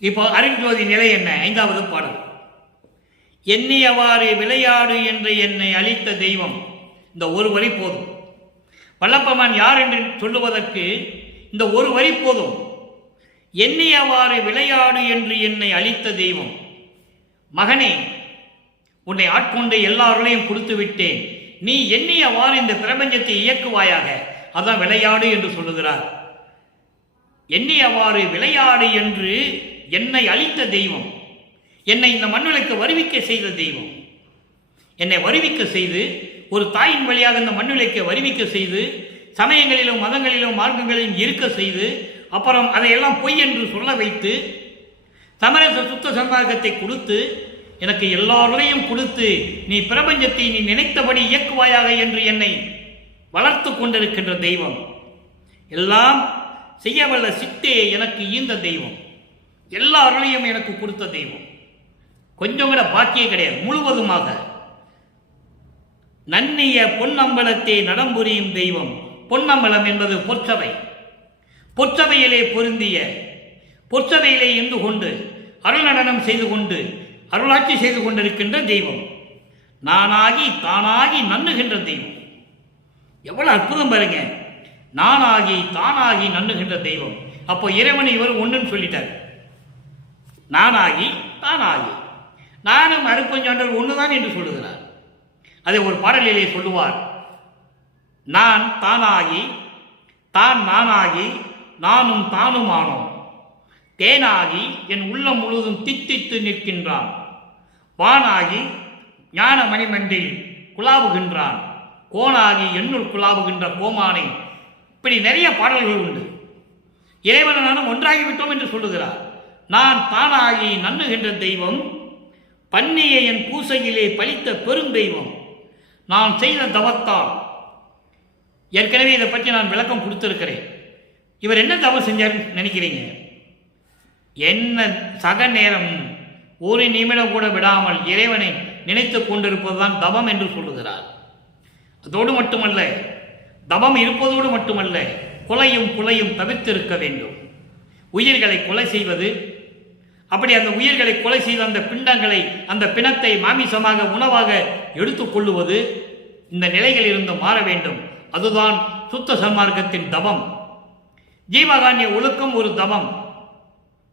இப்போ அருள்ஜோதி நிலை என்ன? 5வது பாடல். எண்ணியவாறு விளையாடு என்று என்னை அளித்த தெய்வம். இந்த ஒரு வரி போதும். வல்லப்பெருமான் யார் என்று சொல்லுவதற்கு இந்த ஒரு வரி போதும். எண்ணியவாறு விளையாடு என்று என்னை அளித்த தெய்வம். மகனே, உன்னை ஆட்கொண்டு எல்லாரையும் கொடுத்து விட்டேன், நீ எண்ணியவாறு இந்த பிரபஞ்சத்தை இயக்குவாயாக. அதான் விளையாடு என்று சொல்லுகிறார். எண்ணியவாறு விளையாடு என்று என்னை அளித்த தெய்வம், என்னை இந்த மண்ணுலகுக்கு வருவிக்க செய்த தெய்வம். என்னை வருவிக்க செய்து, ஒரு தாயின் வழியாக இந்த மண்ணுலகுக்கு வருவிக்க செய்து, சமயங்களிலும் மதங்களிலும் மார்க்கங்களிலும் இருக்க செய்து, அப்புறம் அதையெல்லாம் பொய் என்று சொல்ல வைத்து, சமரச சுத்த சன்மார்க்கத்தை கொடுத்து, எனக்கு எல்லாரையும் கொடுத்து, நீ பிரபஞ்சத்தை நீ நினைத்தபடி இயக்குவாயாக என்று என்னை வளர்த்து கொண்டிருக்கின்ற தெய்வம். எல்லாம் செய்யவல்ல சித்தே எனக்கு ஈந்த தெய்வம். எல்லா அருளையும் எனக்கு கொடுத்த தெய்வம். கொஞ்சம் கூட பாக்கியே கிடையாது, முழுவதுமாக. நன்னிய பொன்னம்பலத்தை நடம்புரியும் தெய்வம். பொன்னம்பலம் என்பது பொற்சபை. பொற்சபையிலே பொருந்திய, பொற்சபையிலே இருந்து கொண்டு அருள் நடனம் செய்து கொண்டு அருளாட்சி செய்து கொண்டிருக்கின்ற தெய்வம். நானாகி தானாகி நன்னுகின்ற தெய்வம். எவ்வளவு அற்புதம் பாருங்க. நானாகி தானாகி நன்னுகின்ற தெய்வம். அப்போ இறைவன் இவர் ஒன்றுன்னு சொல்லிட்டார். நானாகி தானாகி, நானும் அருட்பெருஞ்சாண்டவர் ஒன்றுதான் என்று சொல்லுகிறார். அதை ஒரு பாடலிலே சொல்லுவார். நான் தானாகி, தான் நானாகி, நானும் தானுமானோம். தேனாகி என் உள்ளம் முழுவதும் தித்தித்து நிற்கின்றான். வானாகி ஞான மணிமண்டில் குலாவுகின்றான். கோனாகி எண்ணுள் குலாவுகின்ற கோமானை. இப்படி நிறைய பாடல்கள் உண்டு. இறைவனானும் ஒன்றாகிவிட்டோம் என்று சொல்லுகிறார். நான் தானாகி நண்ணுகின்ற தெய்வம், பன்னிய என் பூசையிலே பலித்த பெருந்தெய்வம், நான் செய்த தவத்தால். ஏற்கனவே இதை பற்றி நான் விளக்கம் கொடுத்திருக்கிறேன். இவர் என்ன தவம் செஞ்சாருன்னு நினைக்கிறீங்க? என்ன சக நேரம் ஒரு நிமிடம் கூட விடாமல் இறைவனை நினைத்து கொண்டிருப்பதுதான் தவம் என்று சொல்லுகிறார். அதோடு மட்டுமல்ல, தவம் இருப்பதோடு மட்டுமல்ல, கொலையும் புலையும் தவிர்த்திருக்க வேண்டும். உயிர்களை கொலை செய்வது, அப்படி அந்த உயிர்களை கொலை செய்த அந்த பிண்டங்களை, அந்த பிணத்தை மாமிசமாக உணவாக எடுத்துக்கொள்ளுவது, இந்த நிலைகள் இருந்து மாற வேண்டும். அதுதான் சுத்த சன்மார்க்கத்தின் தவம். ஜீவகான்ய ஒழுக்கம் ஒரு தவம்.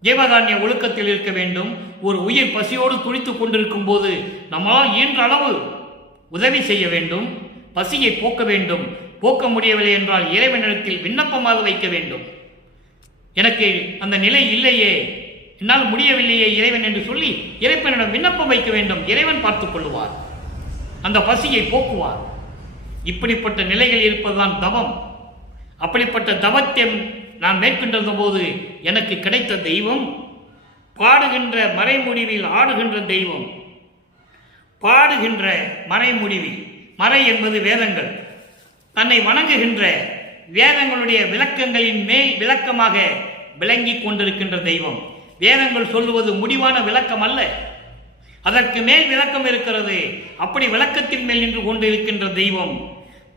ஜீவகான்ய ஒழுக்கத்தில் இருக்க வேண்டும். ஒரு உயிர் பசியோடு துடித்துக் கொண்டிருக்கும் போது நம்மால் இயன்ற அளவு உதவி செய்ய வேண்டும், பசியை போக்க வேண்டும். போக்க முடியவில்லை என்றால் இறைவனிடத்தில் விண்ணப்பமாக வைக்க வேண்டும். எனக்கு அந்த நிலை இல்லையே, என்னால் முடியவில்லையே இறைவன் என்று சொல்லி இறைவனிடம் விண்ணப்பம் வைக்க வேண்டும். இறைவன் பார்த்துக் கொள்ளுவார், அந்த பசியை போக்குவார். இப்படிப்பட்ட நிலைகள் இருப்பதுதான் தவம். அப்படிப்பட்ட தவத்தை நான் மேற்கொண்டிருந்த போது எனக்கு கிடைத்த தெய்வம், பாடுகின்ற மறைமுடிவில் ஆடுகின்ற தெய்வம். பாடுகின்ற மறைமுடிவில், மறை என்பது வேதங்கள், தன்னை வணங்குகின்ற வேதங்களுடைய விளக்கங்களின் மேல் விளக்கமாக விளங்கி கொண்டிருக்கின்ற தெய்வம். வேதங்கள் சொல்லுவது முடிவான விளக்கம் அல்ல, அதற்கு மேல் விளக்கம் இருக்கிறது. அப்படி விளக்கத்தின் மேல் நின்று கொண்டிருக்கின்ற தெய்வம்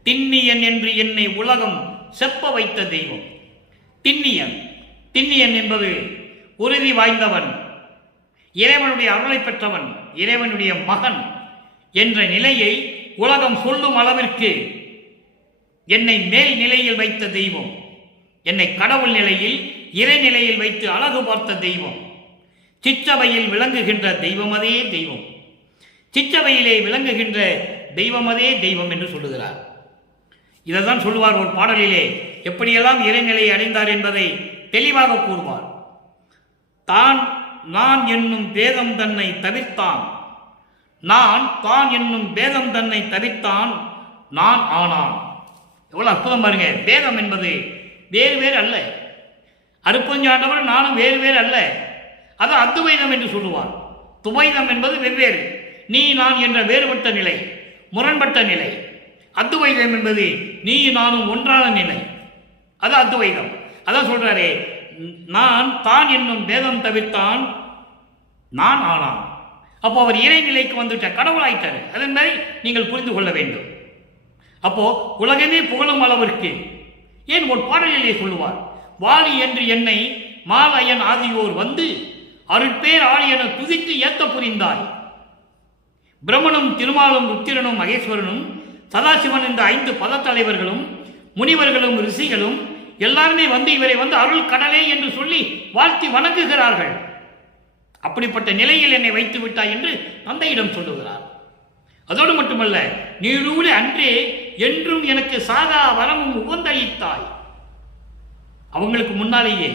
திண்ணியன் என்று என்னை உலகம் செப்ப வைத்த தெய்வம். திண்ணியன், திண்ணியன் என்பது உறுதி வாய்ந்தவன், இறைவனுடைய அருளை பெற்றவன், இறைவனுடைய மகன் என்ற நிலையை உலகம் சொல்லும் அளவிற்கு என்னை மேல் நிலையில் வைத்த தெய்வம். என்னை கடவுள் நிலையில், இறை நிலையில் வைத்து அழகு பார்த்த தெய்வம். சிற்றவையில் விளங்குகின்ற தெய்வமதே தெய்வம். சிற்றவையிலே விளங்குகின்ற தெய்வமதே தெய்வம் என்று சொல்லுகிறார். இதைத்தான் சொல்லுவார் ஒரு பாடலிலே. எப்படியெல்லாம் இறைநிலையை அடைந்தார் என்பதை தெளிவாக கூறுவார். தான் நான் என்னும் பேதம் தன்னை தவிர்த்தான், நான் தான் என்னும் பேதம் தன்னை தவிர்த்தான், நான் ஆனான். எவ்வளவு அற்புதம் பாருங்க. பேதம் என்பது வேறு வேறு அல்ல. அருப்பஞ்சாண்டவர் நானும் வேறு வேறு அல்ல. அது அத்துவைதம் என்று சொல்லுவார். துவைதம் என்பது வெவ்வேறு, நீ நான் என்ற வேறுபட்ட நிலை, முரண்பட்ட நிலை. அத்துவைதம் என்பது நீ நானும் ஒன்றான நிலை, அது அத்துவைதம். அதான் சொல்றாரே, நான் தான் என்னும் பேதம் தவிர்த்தான், நான் ஆனான். அப்போ அவர் இறைநிலைக்கு வந்துட்ட, கடவுளாயிட்டாரு. அதன் மாதிரி நீங்கள் புரிந்து கொள்ள வேண்டும். அப்போ உலகமே புகழும் அளவிற்கு, ஏன் ஒரு பாடலிலே சொல்லுவார், வாலி என்று என்னை மாலையன் ஆதியோர் வந்து அருட்பேர் ஆளி என துதித்து ஏத்த புரிந்தாய். பிரம்மனும் திருமாலும் ருத்திரனும் மகேஸ்வரனும் சதாசிவன் இந்த 5 பதத்தலைவர்களும் முனிவர்களும் ரிஷிகளும் எல்லாருமே வந்து இவரை வந்து அருள் கடலே என்று சொல்லி வாழ்த்தி வணங்குகிறார்கள். அப்படிப்பட்ட நிலையில் என்னை வைத்து விட்டாய் என்று தந்தையிடம் சொல்லுகிறார். அதோடு மட்டுமல்ல, நீரூட அன்றே என்றும் எனக்கு சாதா வரமும் உகந்தளித்தாய். அவங்களுக்கு முன்னாலேயே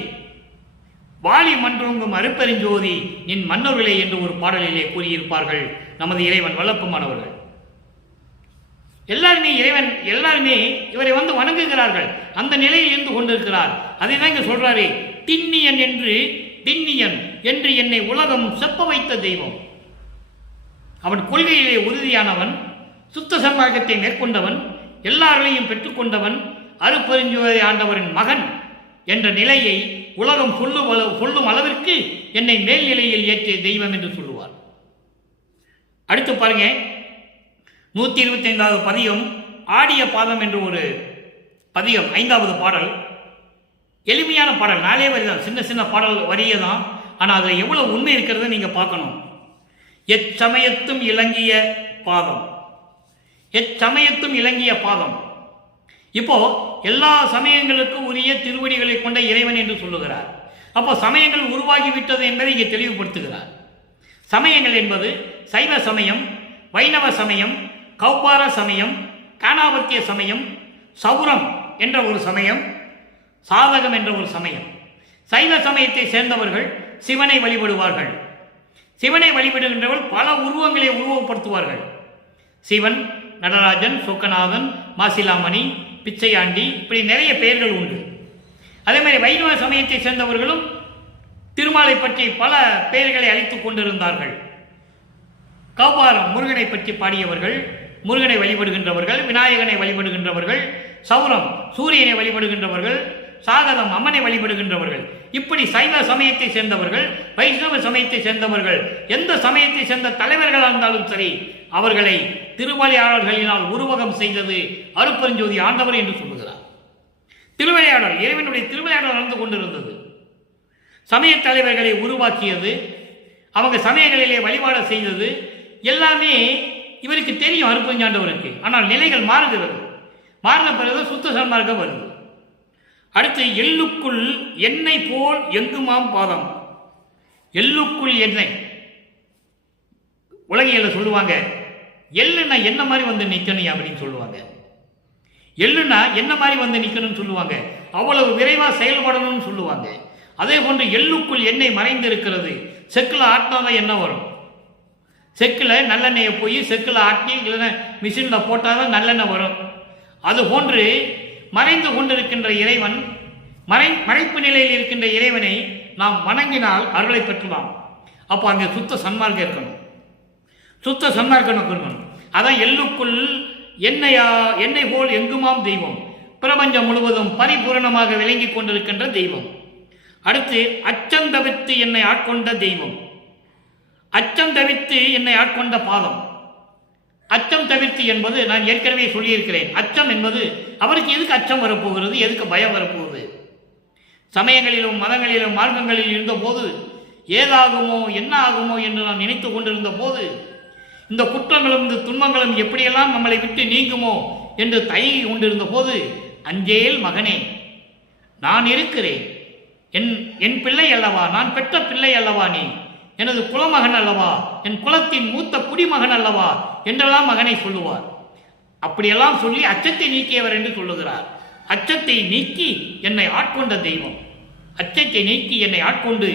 வாலி மன்றோங்கும் அருப்பெருஞ்சோதி நின் மன்னர்களே என்று ஒரு பாடலிலே கூறியிருப்பார்கள் நமது இறைவன் வல்லப்பமானவர்கள். எல்லாருமே இவரை வந்து வணங்குகிறார்கள். அந்த நிலையில் இருந்து கொண்டிருக்கிறார். அதை தான் இங்க சொல்றாரு, திண்ணியன் என்று என்னை உலகம் செப்ப வைத்த தெய்வம். அவன் கொள்கையிலே உறுதியானவன், சுத்த சன்மார்க்கத்தை மேற்கொண்டவன், எல்லாரையும் பெற்றுக்கொண்டவன், அருப்பெருஞ்சோதி ஆண்டவரின் மகன் என்ற நிலையை உலகம் சொல்லும் அளவிற்கு என்னை மேல்நிலையில் ஏற்றிய தெய்வம் என்று சொல்லுவார். அடுத்து பாருங்க, 125வது பதிகம் ஆடிய பாதம் என்று ஒரு பதிகம், 5வது பாடல். எளிமையான பாடல், 4 வரி தான், சின்ன சின்ன பாடல் வரியே தான். ஆனால் அதில் எவ்வளவு உண்மை இருக்கிறத நீங்க பார்க்கணும். எச்சமயத்தும் இலங்கிய பாதம், எச்சமயத்தும் இலங்கிய பாதம். இப்போ எல்லா சமயங்களுக்கும் உரிய திருவடிகளை கொண்ட இறைவன் என்று சொல்லுகிறார். அப்போ சமயங்கள் உருவாகிவிட்டது என்பதை இங்கே தெளிவுபடுத்துகிறார். சமயங்கள் என்பது சைவ சமயம், வைணவ சமயம், கௌபார சமயம், காணாபத்திய சமயம், சௌரம் என்ற ஒரு சமயம், சாதகம் என்ற ஒரு சமயம். சைவ சமயத்தை சேர்ந்தவர்கள் சிவனை வழிபடுவார்கள். சிவனை வழிபடுகின்றவர்கள் பல உருவங்களை உருவப்படுத்துவார்கள். சிவன், நடராஜன், சொக்கநாதன், மாசிலாமணி, பிச்சையாண்டி, இப்படி நிறைய பெயர்கள் உண்டு. அதே மாதிரி வைணவ சமயத்தை சேர்ந்தவர்களும் திருமாலை பற்றி பல பெயர்களை அளித்துக் கொண்டிருந்தார்கள். கௌபாரம் முருகனை பற்றி பாடியவர்கள், முருகனை வழிபடுகின்றவர்கள், விநாயகனை வழிபடுகின்றவர்கள், சௌரம் சூரியனை வழிபடுகின்றவர்கள், சாகதம் அம்மனை வழிபடுகின்றவர்கள், இப்படி சைவ சமயத்தை சேர்ந்தவர்கள், வைஷ்ணவ சமயத்தை சேர்ந்தவர்கள், எந்த சமயத்தை சேர்ந்த தலைவர்களாக இருந்தாலும் சரி, அவர்களை திருவிளையாடல்களினால் உருவகம் செய்தது அருட்பெருஞ்சோதி ஆண்டவர் என்று சொல்லுகிறார். திருவிளையாடல் இறைவனுடைய திருவிளையாடல் நடந்து கொண்டிருந்தது. சமய தலைவர்களை உருவாக்கியது, அவங்க சமயங்களிலே வழிபாட செய்தது எல்லாமே இவருக்கு தெரியும் அருட்பெருஞ்சாண்டவருக்கு. ஆனால் நிலைகள் மாறுகிறது. மாறின பிறகு சுத்த சன்மார்க்கம் வருது. அடுத்து எள்ளுக்குள் எண்ணெய் போல் எங்குமாம் பாதம். எள்ளுக்குள் எண்ணெய் உலகியல்ல சொல்லுவாங்க. எள்ளுனா என்ன மாதிரி வந்து நிற்கணும் அப்படின்னு சொல்லுவாங்க. எள்ளுனா என்ன மாதிரி வந்து நிற்கணும்னு சொல்லுவாங்க. அவ்வளவு விரைவாக செயல்படணும்னு சொல்லுவாங்க. அதே போன்று எள்ளுக்குள் எண்ணெய் மறைந்து இருக்கிறது. செக்கில் ஆட்டினாதான் என்ன வரும்? செக்கில் நல்லெண்ணெயை போய் செக்கில் ஆட்டி இல்லைன்னா மிஷினில் போட்டால் தான் நல்லெண்ணெய் வரும். அதுபோன்று மறைந்து கொண்டிருக்கின்ற இறைவன், மறைப்பு நிலையில் இருக்கின்ற இறைவனை நாம் வணங்கினால் அருளை பெற்றலாம். அப்போ அங்கே சுத்த சன்மார்க்கம் இருக்கணும், சுத்த சன்மார்க்கம் இருக்கணும். அதான் எள்ளுக்குள் எண்ணெய் போல் எங்குமாம் தெய்வம், பிரபஞ்சம் முழுவதும் பரிபூரணமாக விளங்கி கொண்டிருக்கின்ற தெய்வம். அடுத்து அச்சம் தவிர்த்து என்னை ஆட்கொண்ட தெய்வம், அச்சம் தவிர்த்து என்னை ஆட்கொண்ட பாதம். அச்சம் தவிர்த்து என்பது நான் ஏற்கனவே சொல்லியிருக்கிறேன். அச்சம் என்பது அவருக்கு எதுக்கு அச்சம் வரப்போகிறது, எதுக்கு பயம் வரப்போகுது? சமயங்களிலும் மதங்களிலும் மார்க்கங்களில் இருந்தபோது ஏதாகுமோ என்ன ஆகுமோ என்று நான் நினைத்து கொண்டிருந்த போது, இந்த குற்றங்களும் இந்த துன்பங்களும் எப்படியெல்லாம் நம்மளை விட்டு நீங்குமோ என்று தயங்கி கொண்டிருந்த போது, அஞ்சேல் மகனே நான் இருக்கிறேன், என் பிள்ளை அல்லவா, நான் பெற்ற பிள்ளை அல்லவா, நீ எனது குலமகன் அல்லவா, என் குலத்தின் மூத்த குடிமகன் அல்லவா என்றெல்லாம் மகனை சொல்லுவார். அப்படியெல்லாம் சொல்லி அச்சத்தை நீக்கியவர் என்று சொல்லுகிறார். அச்சத்தை நீக்கி என்னை ஆட்கொண்ட தெய்வம், அச்சத்தை நீக்கி என்னை ஆட்கொண்டு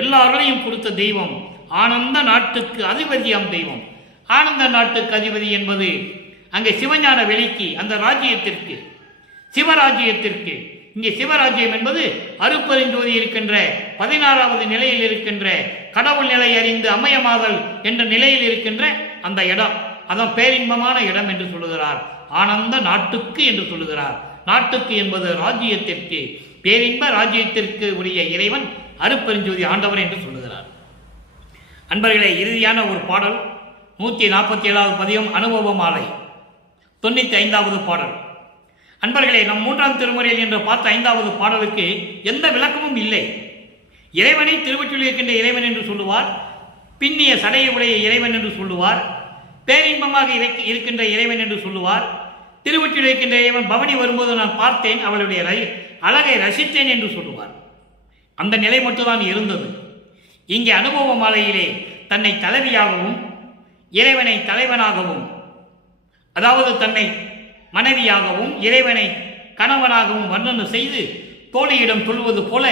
எல்லாரையும் கொடுத்த தெய்வம், ஆனந்த நாட்டுக்கு அதிபதியாம் தெய்வம். ஆனந்த நாட்டுக்கு அதிபதி என்பது அங்கே சிவஞான வெளிக்கு, அந்த ராஜ்யத்திற்கு, சிவராஜ்யத்திற்கு. இங்கே சிவராஜ்யம் என்பது அருட்பெருஞ்சோதி இருக்கின்ற 16வது நிலையில் இருக்கின்ற கடவுள் நிலை அறிந்து அமயமாதல் என்ற நிலையில் இருக்கின்ற அந்த இடம், அதான் பேரின்பமான இடம் என்று சொல்லுகிறார். ஆனந்த நாட்டுக்கு என்று சொல்லுகிறார். நாட்டுக்கு என்பது ராஜ்யத்திற்கு, பேரின்ப ராஜ்யத்திற்கு உரிய இறைவன் அருட்பெருஞ்சோதி ஆண்டவர் என்று சொல்லுகிறார். அன்பர்களே, இறுதியான ஒரு பாடல் 147வது பதிகம் அனுபவ மாலை 95வது பாடல். அன்பர்களே, நம் 3ஆம் திருமுறையில் என்று பார்த்த 5வது பாடலுக்கு எந்த விளக்கமும் இல்லை. இறைவனை திருவற்றில் இருக்கின்ற இறைவன் என்று சொல்லுவார், பின்னிய சடையை உடைய இறைவன் என்று சொல்லுவார், பேரின்பமாக இருக்கின்ற இறைவன் என்று சொல்லுவார். திருவற்றில் இருக்கின்ற இறைவன் பவனி வரும்போது நான் பார்த்தேன், அவளுடைய அழகை ரசித்தேன் என்று சொல்லுவார். அந்த நிலை மட்டும்தான் இருந்தது. இங்கே அனுபவ மாலையிலே தன்னை தலைவியாகவும் இறைவனை தலைவனாகவும், அதாவது தன்னை மனைவியாகவும் இறைவனை கணவனாகவும் வர்ணனை செய்து தோழியிடம் சொல்வது போல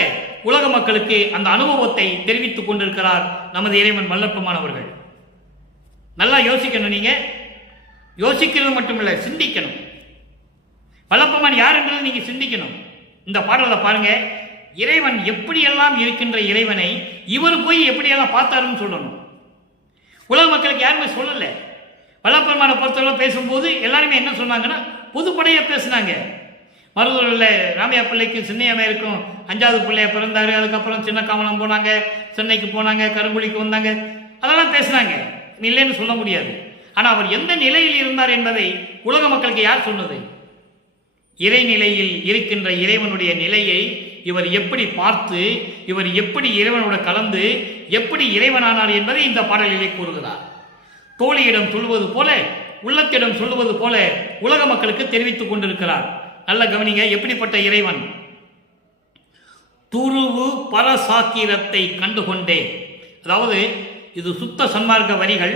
உலக மக்களுக்கு அந்த அனுபவத்தை தெரிவித்துக் கொண்டிருக்கிறார் நமது இறைவன் வல்லப்பமானவர்கள். நல்லா யோசிக்கணும். நீங்க யோசிக்கிறது மட்டுமில்லை, சிந்திக்கணும். வல்லப்பமான் யார் என்றது நீங்க சிந்திக்கணும். இந்த பாடலை பாருங்க. இறைவன் எப்படியெல்லாம் இருக்கின்ற இறைவனை இவர் போய் எப்படியெல்லாம் பார்த்தாருன்னு சொல்லணும். உலக மக்களுக்கு யாருமே சொல்லல. வல்லப்பெருமானை பொறுத்தவரை பேசும்போது எல்லாருமே என்ன சொன்னாங்கன்னா பொதுப்படையாக பேசினாங்க. மருதூரில் ராமையா பிள்ளைக்கும் சின்னையாமையாருக்கும் 5வது பிள்ளைய பிறந்தாரு. அதுக்கப்புறம் சின்ன காமலம் போனாங்க, சென்னைக்கு போனாங்க, கருங்குழிக்கு வந்தாங்க, அதெல்லாம் பேசினாங்க, இல்லைன்னு சொல்ல முடியாது. ஆனால் அவர் எந்த நிலையில் இருந்தார் என்பதை உலக மக்களுக்கு யார் சொன்னது? இறைநிலையில் இருக்கின்ற இறைவனுடைய நிலையை இவர் எப்படி பார்த்து, இவர் எப்படி இறைவனோட கலந்து எப்படி இறைவனானார் என்பதை இந்த பாடலிலே கூறுகிறார். தோழியிடம் சொல்லுவது போல, உள்ளத்திடம் சொல்லுவது போல உலக மக்களுக்கு தெரிவித்துக் கொண்டிருக்கிறார். நல்ல கவனிங்க, எப்படிப்பட்ட இறைவன். துருவு பரசாக்கிரத்தை கண்டுகொண்டேன். அதாவது இது சுத்த சன்மார்க்க வரிகள்.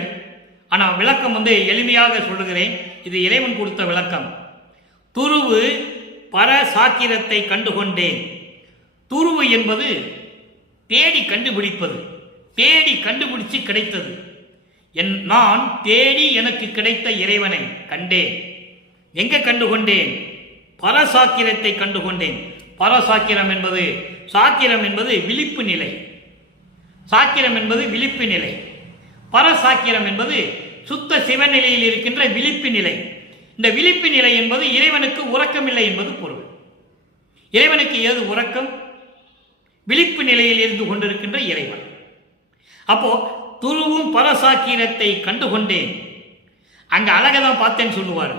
ஆனால் விளக்கம் எளிமையாக சொல்லுகிறேன். இது இறைவன் கொடுத்த விளக்கம். துருவு பரசாக்கிரத்தை கண்டுகொண்டேன். துருவு என்பது தேடி கண்டுபிடிப்பது, தேடி கண்டுபிடிச்சு கிடைத்தது. நான் தேடி எனக்கு கிடைத்த இறைவனை கண்டேன். எங்க கண்டுகொண்டேன்? பரசாக்கிரத்தை கண்டுகொண்டேன். பரசாக்கிரம் என்பது, சாக்கிரம் என்பது விழிப்பு நிலை, சாக்கிரம் என்பது விழிப்பு நிலை. பரசாக்கிரம் என்பது சுத்த சிவநிலையில் இருக்கின்ற விழிப்பு நிலை. இந்த விழிப்பு நிலை என்பது இறைவனுக்கு உறக்கம் இல்லை என்பது பொருள். இறைவனுக்கு ஏது உறக்கம்? விழிப்பு நிலையில் இருந்து கொண்டிருக்கின்ற இறைவன். அப்போ துருவும் பரசாக்கிரத்தை கண்டுகொண்டேன். அங்க அழகதான் பார்த்தேன்னு சொல்லுவார்.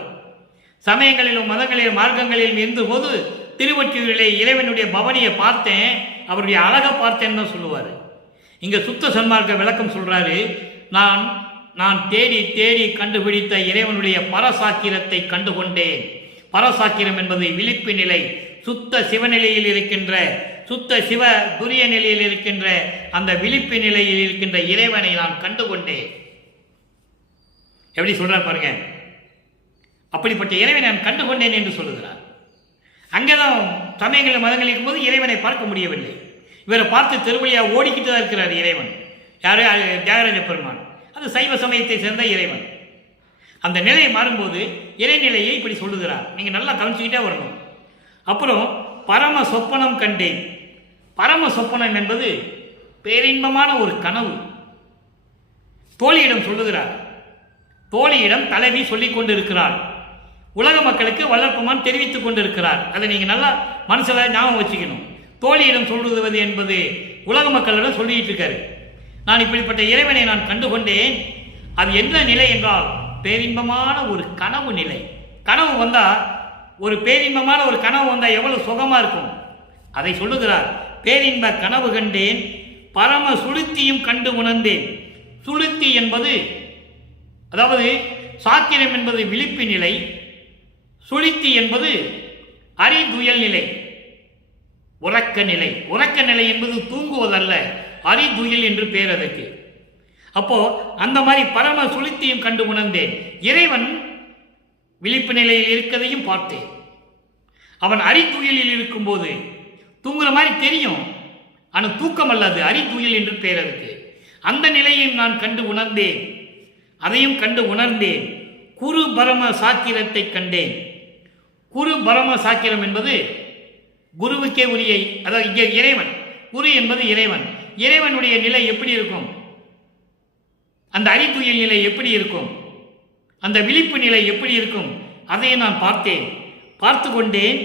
சமயங்களிலும் மதங்களிலும் மார்க்கங்களிலும் இருந்தபோது திருவொற்றியூரிலே இறைவனுடைய பவனியை பார்த்தேன், அவருடைய அழகை பார்த்தேன்னு தான் சொல்லுவார். இங்க சுத்த சன்மார்க்க விளக்கம் சொல்றாரு, நான் தேடி தேடி கண்டுபிடித்த இறைவனுடைய பரசாக்கிரத்தை கண்டுகொண்டேன். பரசாக்கிரம் என்பது விழிப்பு நிலை. சுத்த சிவநிலையில் இருக்கின்ற, சுத்த சிவ துரிய நிலையில் இருக்கின்ற அந்த விழிப்பு நிலையில் இருக்கின்ற இறைவனை நான் கண்டுகொண்டேன். எப்படி சொல்றார் பாருங்க. அப்படிப்பட்ட இறைவனை நான் கண்டுகொண்டேன் என்று சொல்லுகிறார். அங்கேதான் சமயங்கள் மதங்கள் இருக்கும்போது இறைவனை பார்க்க முடியவில்லை. இவரை பார்த்து திருவழியா ஓடிக்கிட்டு தான் இருக்கிறார் இறைவன். யாரு? தியாகராஜ பெருமான். அது சைவ சமயத்தை சேர்ந்த இறைவன். அந்த நிலையை மாறும்போது இறைநிலையை இப்படி சொல்லுகிறார். நீங்க நல்லா கவனிச்சுக்கிட்டே வரணும். அப்புறம் பரம சொப்பனம் கண்டேன். பரம சொப்பனம் என்பது பேரின்பமான ஒரு கனவு. தோழியிடம் சொல்லுகிறார். தோழியிடம் தலைவி சொல்லிக் கொண்டிருக்கிறார். உலக மக்களுக்கு வல்லற்பெருமான் தெரிவித்துக் கொண்டிருக்கிறார். அதை நீங்க நல்லா மனசுல ஞாபகம் வச்சுக்கணும். தோழியிடம் சொல்லுவது என்பது உலக மக்களிடம் சொல்லிட்டு இருக்காரு. நான் இப்படிப்பட்ட இறைவனை நான் கண்டுகொண்டேன். அது என்ன நிலை என்றால் பேரின்பமான ஒரு கனவு நிலை. கனவு வந்தா, ஒரு பேரின்பமான ஒரு கனவு வந்தா எவ்வளவு சுகமா இருக்கும் அதை சொல்லுகிறார். பேரின்ப கனவு கண்டேன், பரம சுளுத்தியும் கண்டு உணர்ந்தேன். சுளுத்தி என்பது, அதாவது சாக்கிரம் என்பது விழிப்பு நிலை, சுளுத்தி என்பது அறிதுயல் நிலை, உறக்க நிலை. உறக்க நிலை என்பது தூங்குவதல்ல, அறிதுயில் என்று பேர் அதற்கு. அப்போ அந்த மாதிரி பரம சுளுத்தியும் கண்டு உணர்ந்தேன். இறைவன் விழிப்பு நிலையில் இருக்கதையும் பார்த்தேன். அவன் அறிதுயிலில் இருக்கும்போது தூங்குற மாதிரி தெரியும், ஆனால் தூக்கம் அல்லது, அறிதுயில் என்று பேர் அதுக்கு. அந்த நிலையும் நான் கண்டு உணர்ந்தேன். அதையும் கண்டு உணர்ந்தேன். குரு பரம சாக்கிரத்தை கண்டேன். குரு பரம சாக்கிரம் என்பது குருவுக்கே உரிய, அதாவது இங்கே இறைவன். குரு என்பது இறைவன். இறைவனுடைய நிலை எப்படி இருக்கும்? அந்த அறிதுயில் நிலை எப்படி இருக்கும்? அந்த விழிப்பு நிலை எப்படி இருக்கும்? அதை நான் பார்த்தேன், பார்த்து கொண்டேன்.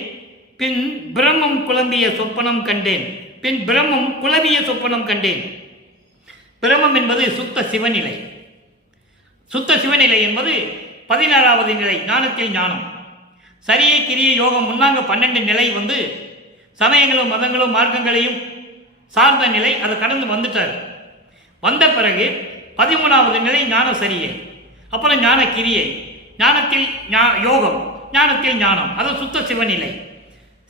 பின் பிரம்மம் குழம்பிய சொப்பனம் கண்டேன். பின் பிரம்மம் குழம்பிய சொப்பனம் கண்டேன். பிரம்மம் என்பது சுத்த சிவநிலை. சுத்த சிவநிலை என்பது 16வது நிலை, ஞானத்தில் ஞானம். சரியை கிரிய யோகம் முன்னாங்க 12 நிலை வந்து சமயங்களும் மதங்களும் மார்க்கங்களையும் சார்ந்த நிலை. அதை கடந்து வந்துட்டார். வந்த பிறகு 13வது நிலை ஞான சரியை, அப்புறம் ஞான கிரியை, ஞானத்தில் யோகம், ஞானத்தில் ஞானம். அது சுத்த சிவநிலை,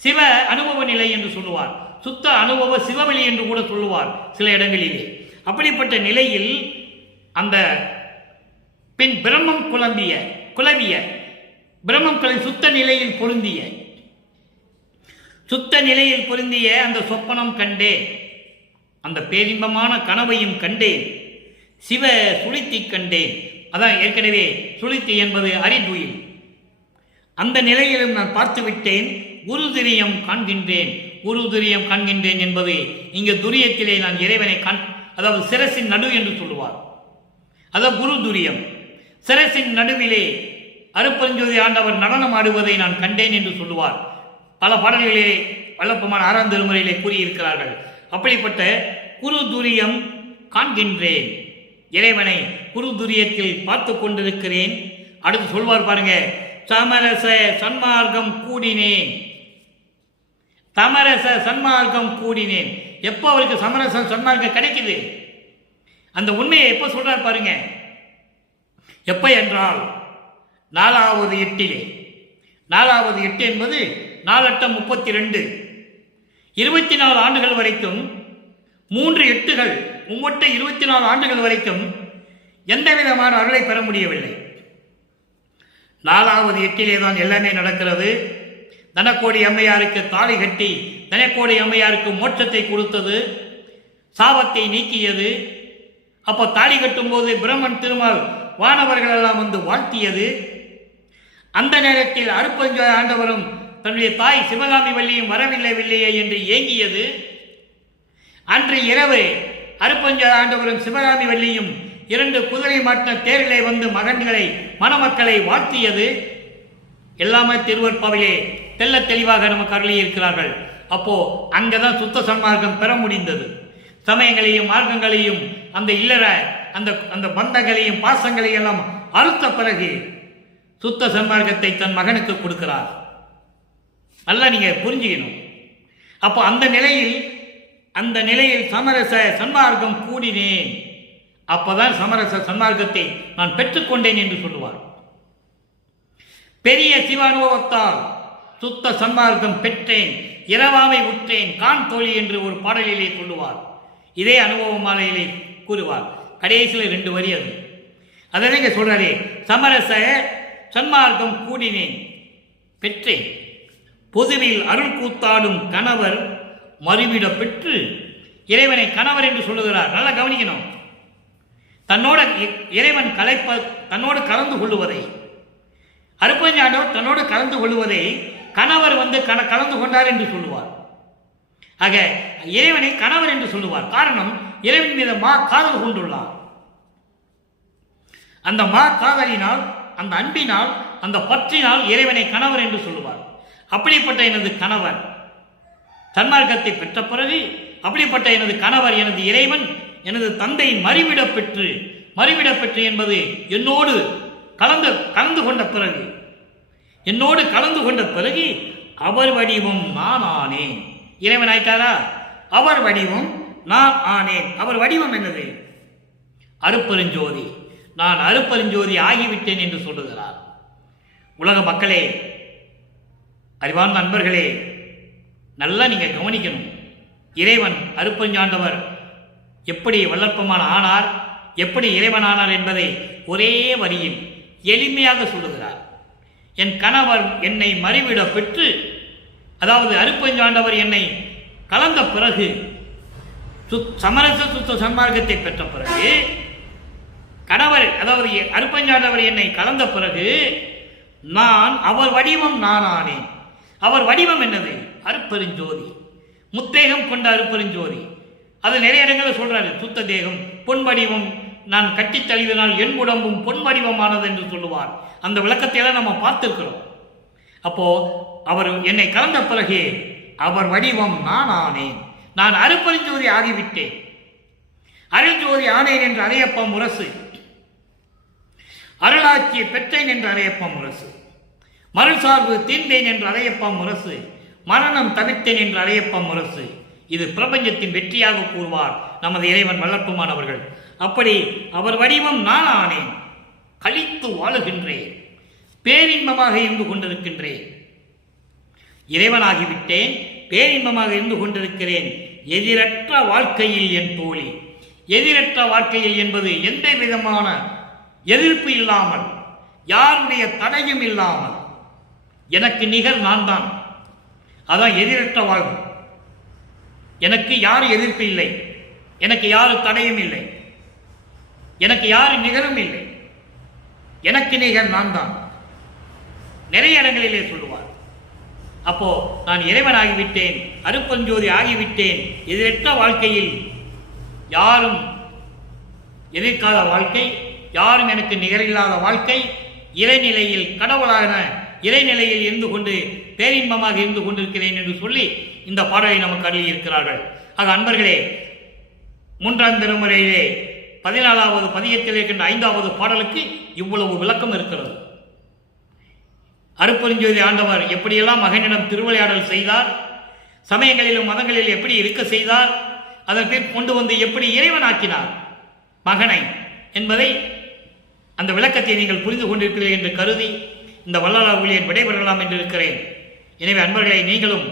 சிவ அனுபவ நிலை என்று சொல்லுவார். சுத்த அனுபவ சிவவெளி என்று கூட சொல்லுவார் சில இடங்களிலே. அப்படிப்பட்ட நிலையில் அந்த பின் பிரம்மம் குழவிய பிரம்மம் சுத்த நிலையில் பொருந்திய, சுத்த நிலையில் பொருந்திய அந்த சொப்பனம் கண்டேன். அந்த பேரின்பமான கனவையும் கண்டேன். சிவ சுளுத்தி கண்டேன். அதான் ஏற்கனவே சுளுத்தி என்பது அறிதுயில். அந்த நிலையிலும் நான் பார்த்து விட்டேன். குரு துரியம் காண்கின்றேன். குரு துரியம் காண்கின்றேன் என்பது இங்கு துரியத்திலே நான் இறைவனை அதாவது சிரசின் நடு என்று சொல்லுவார். அதாவது குரு துரியம். சிரசின் நடுவிலே அருப்பெருஞ்சோதி ஆண்டவர் நடனம் ஆடுவதை நான் கண்டேன் என்று சொல்லுவார். பல பாடல்களிலே வல்லப்பெருமான் 6ஆம் திருமுறையிலே கூறியிருக்கிறார்கள். அப்படிப்பட்ட குரு துரியம் காண்கின்றேன். இறைவனை குரு துரியத்தில் பார்த்து கொண்டிருக்கிறேன். அடுத்து சொல்வார் பாருங்க, சமரச சன்மார்க்கம் கூடினேன். சமரச சன்மார்க்கம் கூடினேன். எப்போ அவருக்கு சமரச சன்மார்க்கம் கிடைக்குது? அந்த உண்மையை எப்போ சொல்றார் பாருங்க. எப்ப என்றால் 4வது எட்டிலே. 4வது எட்டு என்பது 4×8 32, 24 ஆண்டுகள் வரைக்கும், 3 எட்டுகள் மும்மொட்ட 24 ஆண்டுகள் வரைக்கும் எந்த விதமான அருளை பெற முடியவில்லை. 4வது எட்டிலே தான் எல்லாமே நடக்கிறது. தனக்கோடி அம்மையாருக்கு தாலி கட்டி தனக்கோடி அம்மையாருக்கு மோட்சத்தை கொடுத்தது, சாபத்தை நீக்கியது. அப்போ தாலி கட்டும் போது பிரம்மன் திருமால் வானவர்கள் எல்லாம் வந்து வாழ்த்தியது. அந்த நேரத்தில் அருப்பெருஞ்சோதி ஆண்டவரும் தன்னுடைய தாய் சிவகாமி வள்ளியும் வரவில்லையே என்று ஏங்கியது. அன்று இரவு அருப்பஞ்சாண்டவரும் சிவகாமி வள்ளியும் 2 குதிரை மாட்ட தேரிலே வந்து மகன்களை மணமக்களை வாழ்த்தியது எல்லாமே திருவற்பாவிலே தெல்ல தெளிவாக நமக்கு அருளி இருக்கிறார்கள். அப்போ அங்கதான் சுத்த சன்மார்க்கம் பெற முடிந்தது. சமயங்களையும் மார்க்கங்களையும் அந்த இல்லற அந்த பந்தங்களையும் பாசங்களையும் எல்லாம் அறுத்த பிறகு சுத்த சன்மார்க்கத்தை தன் மகனுக்கு கொடுக்கிறார். நல்லா நீங்க புரிஞ்சுக்கணும். அப்போ அந்த நிலையில் சமரச சன்மார்க்கம் கூடினேன். அப்பதான் சமரச சன்மார்க்கத்தை நான் பெற்றுக்கொண்டேன் என்று சொல்லுவார். பெரிய சிவ அனுபவத்தால் சுத்த சன்மார்க்கம் பெற்றேன், இரவாமை உற்றேன் கான் தோழி என்று ஒரு பாடலிலே சொல்லுவார். இதே அனுபவ மாலையிலே கூறுவார். கடைசியில் 2 வரி அது. அதை இங்க சொல்றாரே, சமரச சன்மார்க்கம் கூடினேன் பெற்றேன், பொதுவில் அருள் கூத்தாடும் கணவர் மறுவிட பெற்று இறைவனை கணவர் என்று சொல்லுகிறார். நல்லா கவனிக்கணும். தன்னோட இறைவன் தன்னோடு கலந்து கொள்ளுவதை, அருப்பஞ்சாண்டவர் தன்னோடு கலந்து கொள்வதை கணவர் வந்து கலந்து கொண்டார் என்று சொல்லுவார். ஆக இறைவனை கணவர் என்று சொல்லுவார். காரணம், இறைவன் மீது காதல் கொண்டுள்ளார். அந்த காதலினால், அந்த அன்பினால், அந்த பற்றினால் இறைவனை கணவர் என்று சொல்லுவார். அப்படிப்பட்ட எனது கணவர் சன்மார்க்கத்தை பெற்ற பிறகு, அப்படிப்பட்ட எனது கணவர் எனது இறைவன் எனது தந்தை மறிவிட பெற்று என்பது என்னோடு கலந்து கொண்ட பிறகு அவர் வடிவம் நான் ஆனேன். இறைவன் ஆயிட்டாரா? அவர் வடிவம் நான் ஆனேன். அவர் வடிவம் என்னது? அருப்பெருஞ்சோதி. நான் அருப்பெருஞ்சோதி ஆகிவிட்டேன் என்று சொல்லுகிறார். உலக மக்களே, அறிவார்ந்த நண்பர்களே, நல்லா நீங்க கவனிக்கணும். இறைவன் அருப்பஞ்சாண்டவர் எப்படி வல்லற்பமான ஆனார், எப்படி இறைவன் ஆனார் என்பதை ஒரே வரியில் எளிமையாக சொல்லுகிறார். என் கணவர் என்னை மறிவிட பெற்று, அதாவது அருப்பஞ்சாண்டவர் என்னை கலந்த பிறகு, சமரச சுத்த சன்மார்க்கத்தை பெற்ற பிறகு, கணவர் அதாவது அருப்பஞ்சாண்டவர் என்னை கலந்த பிறகு நான் அவர் வடிவம் நான் ஆனேன். அவர் வடிவம் என்னது? அருப்பெருஞ்சோதி, முத்தேகம் கொண்ட அருப்பெருஞ்சோதி. அது நிறைய இடங்களில் சொல்றாரு. சுத்த தேகம் பொன் வடிவம் நான் கட்டி தழுவினால் என் உடம்பும் பொன் வடிவமானது என்று சொல்லுவார். அந்த விளக்கத்தை எல்லாம் நம்ம பார்த்திருக்கிறோம். அப்போ அவர் என்னை கலந்த பிறகு அவர் வடிவம் நான் ஆனேன். நான் அருப்பெருஞ்சோதி ஆகிவிட்டேன். அருள்ஜோதி ஆனேன் என்று அறையப்ப முரசு, அருளாட்சியை பெற்றேன் என்று அறையப்ப முரசு, மருள் சார்பு தீர்ந்தேன் என்று அறையப்ப முரசு, மரணம் தவிர்த்தேன் என்று அறையப்ப முரசு. இது பிரபஞ்சத்தின் வெற்றியாக கூறுவார் நமது இறைவன் வல்லற்பமானவர்கள். அப்படி அவர் வடிவம் நான் ஆனேன், கழித்து வாழுகின்றேன், பேரின்பமாக இருந்து கொண்டிருக்கின்றேன். இறைவனாகிவிட்டேன், பேரின்பமாக இருந்து கொண்டிருக்கிறேன். எதிரற்ற வாழ்க்கையில் என் தோழி. எதிரற்ற வாழ்க்கையில் என்பது எந்த விதமான எதிர்ப்பு இல்லாமல், யாருடைய தடையும் இல்லாமல், எனக்கு நிகர் நான் தான். அதான் எதிரற்ற வாழ்வு. எனக்கு யார் எதிர்ப்பு இல்லை, எனக்கு யாரு தடையும் இல்லை, எனக்கு யாரு நிகரும் இல்லை, எனக்கு நிகர் நான் தான். நிறைய இடங்களிலே சொல்லுவார். அப்போ நான் இறைவன் ஆகிவிட்டேன், அருப்பெருஞ்சோதி ஆகிவிட்டேன். எதிரற்ற வாழ்க்கையில் யாரும் எதிர்க்காத வாழ்க்கை, யாரும் எனக்கு நிகரில்லாத வாழ்க்கை, இறைநிலையில் கடவுளான இறைநிலையில் இருந்து கொண்டு பேரின்பமாக இருந்து கொண்டிருக்கிறேன் என்று சொல்லி இந்த பாடலை நமக்கு அருளி இருக்கிறார்கள். ஆக அன்பர்களே, 3ஆம் திருமுறையிலே 14வது பதிகத்தில் இருக்கின்ற 5வது பாடலுக்கு இவ்வளவு விளக்கம் இருக்கிறது. அருப்பெருஞ்சோதி ஆண்டவர் எப்படியெல்லாம் மகனிடம் திருவிளையாடல் செய்தார், சமயங்களிலும் மதங்களில் எப்படி இருக்க செய்தார், அதன் பேர் கொண்டு வந்து எப்படி இறைவனாக்கினார் மகனை என்பதை, அந்த விளக்கத்தை நீங்கள் புரிந்து கொண்டிருக்கிறீர்கள் என்று கருதி இந்த வள்ளலார் ஊழியன் விடைபெறலாம் என்று இருக்கிறேன். எனவே அன்பர்களை, நீங்களும்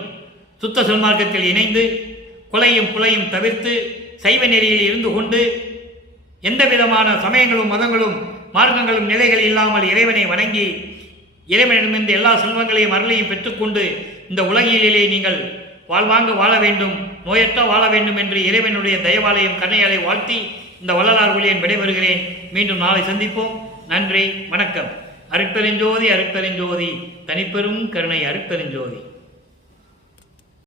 சுத்த சன்மார்க்கத்தில் இணைந்து கொலையும் புலையும் தவிர்த்து சைவ நெறியில் இருந்து கொண்டு எந்த விதமான சமயங்களும் மதங்களும் மார்க்கங்களும் நிலைகள் இல்லாமல் இறைவனை வணங்கி இறைவனிடமிருந்து எல்லா செல்வங்களையும் அருளையும் பெற்றுக்கொண்டு இந்த உலகிலே நீங்கள் வாழ்வாங்க வாழ வேண்டும், நோயற்ற வாழ வேண்டும் என்று இறைவனுடைய தயவாலயம் கண்ணையாலை வாழ்த்தி இந்த வள்ளலார் ஊழியன் விடைபெறுகிறேன். மீண்டும் நாளை சந்திப்போம். நன்றி, வணக்கம். அருட்பெருஞ்சோதி அருட்பெருஞ்சோதி, தனிப்பெரும் கருணை அருட்பெருஞ்சோதி.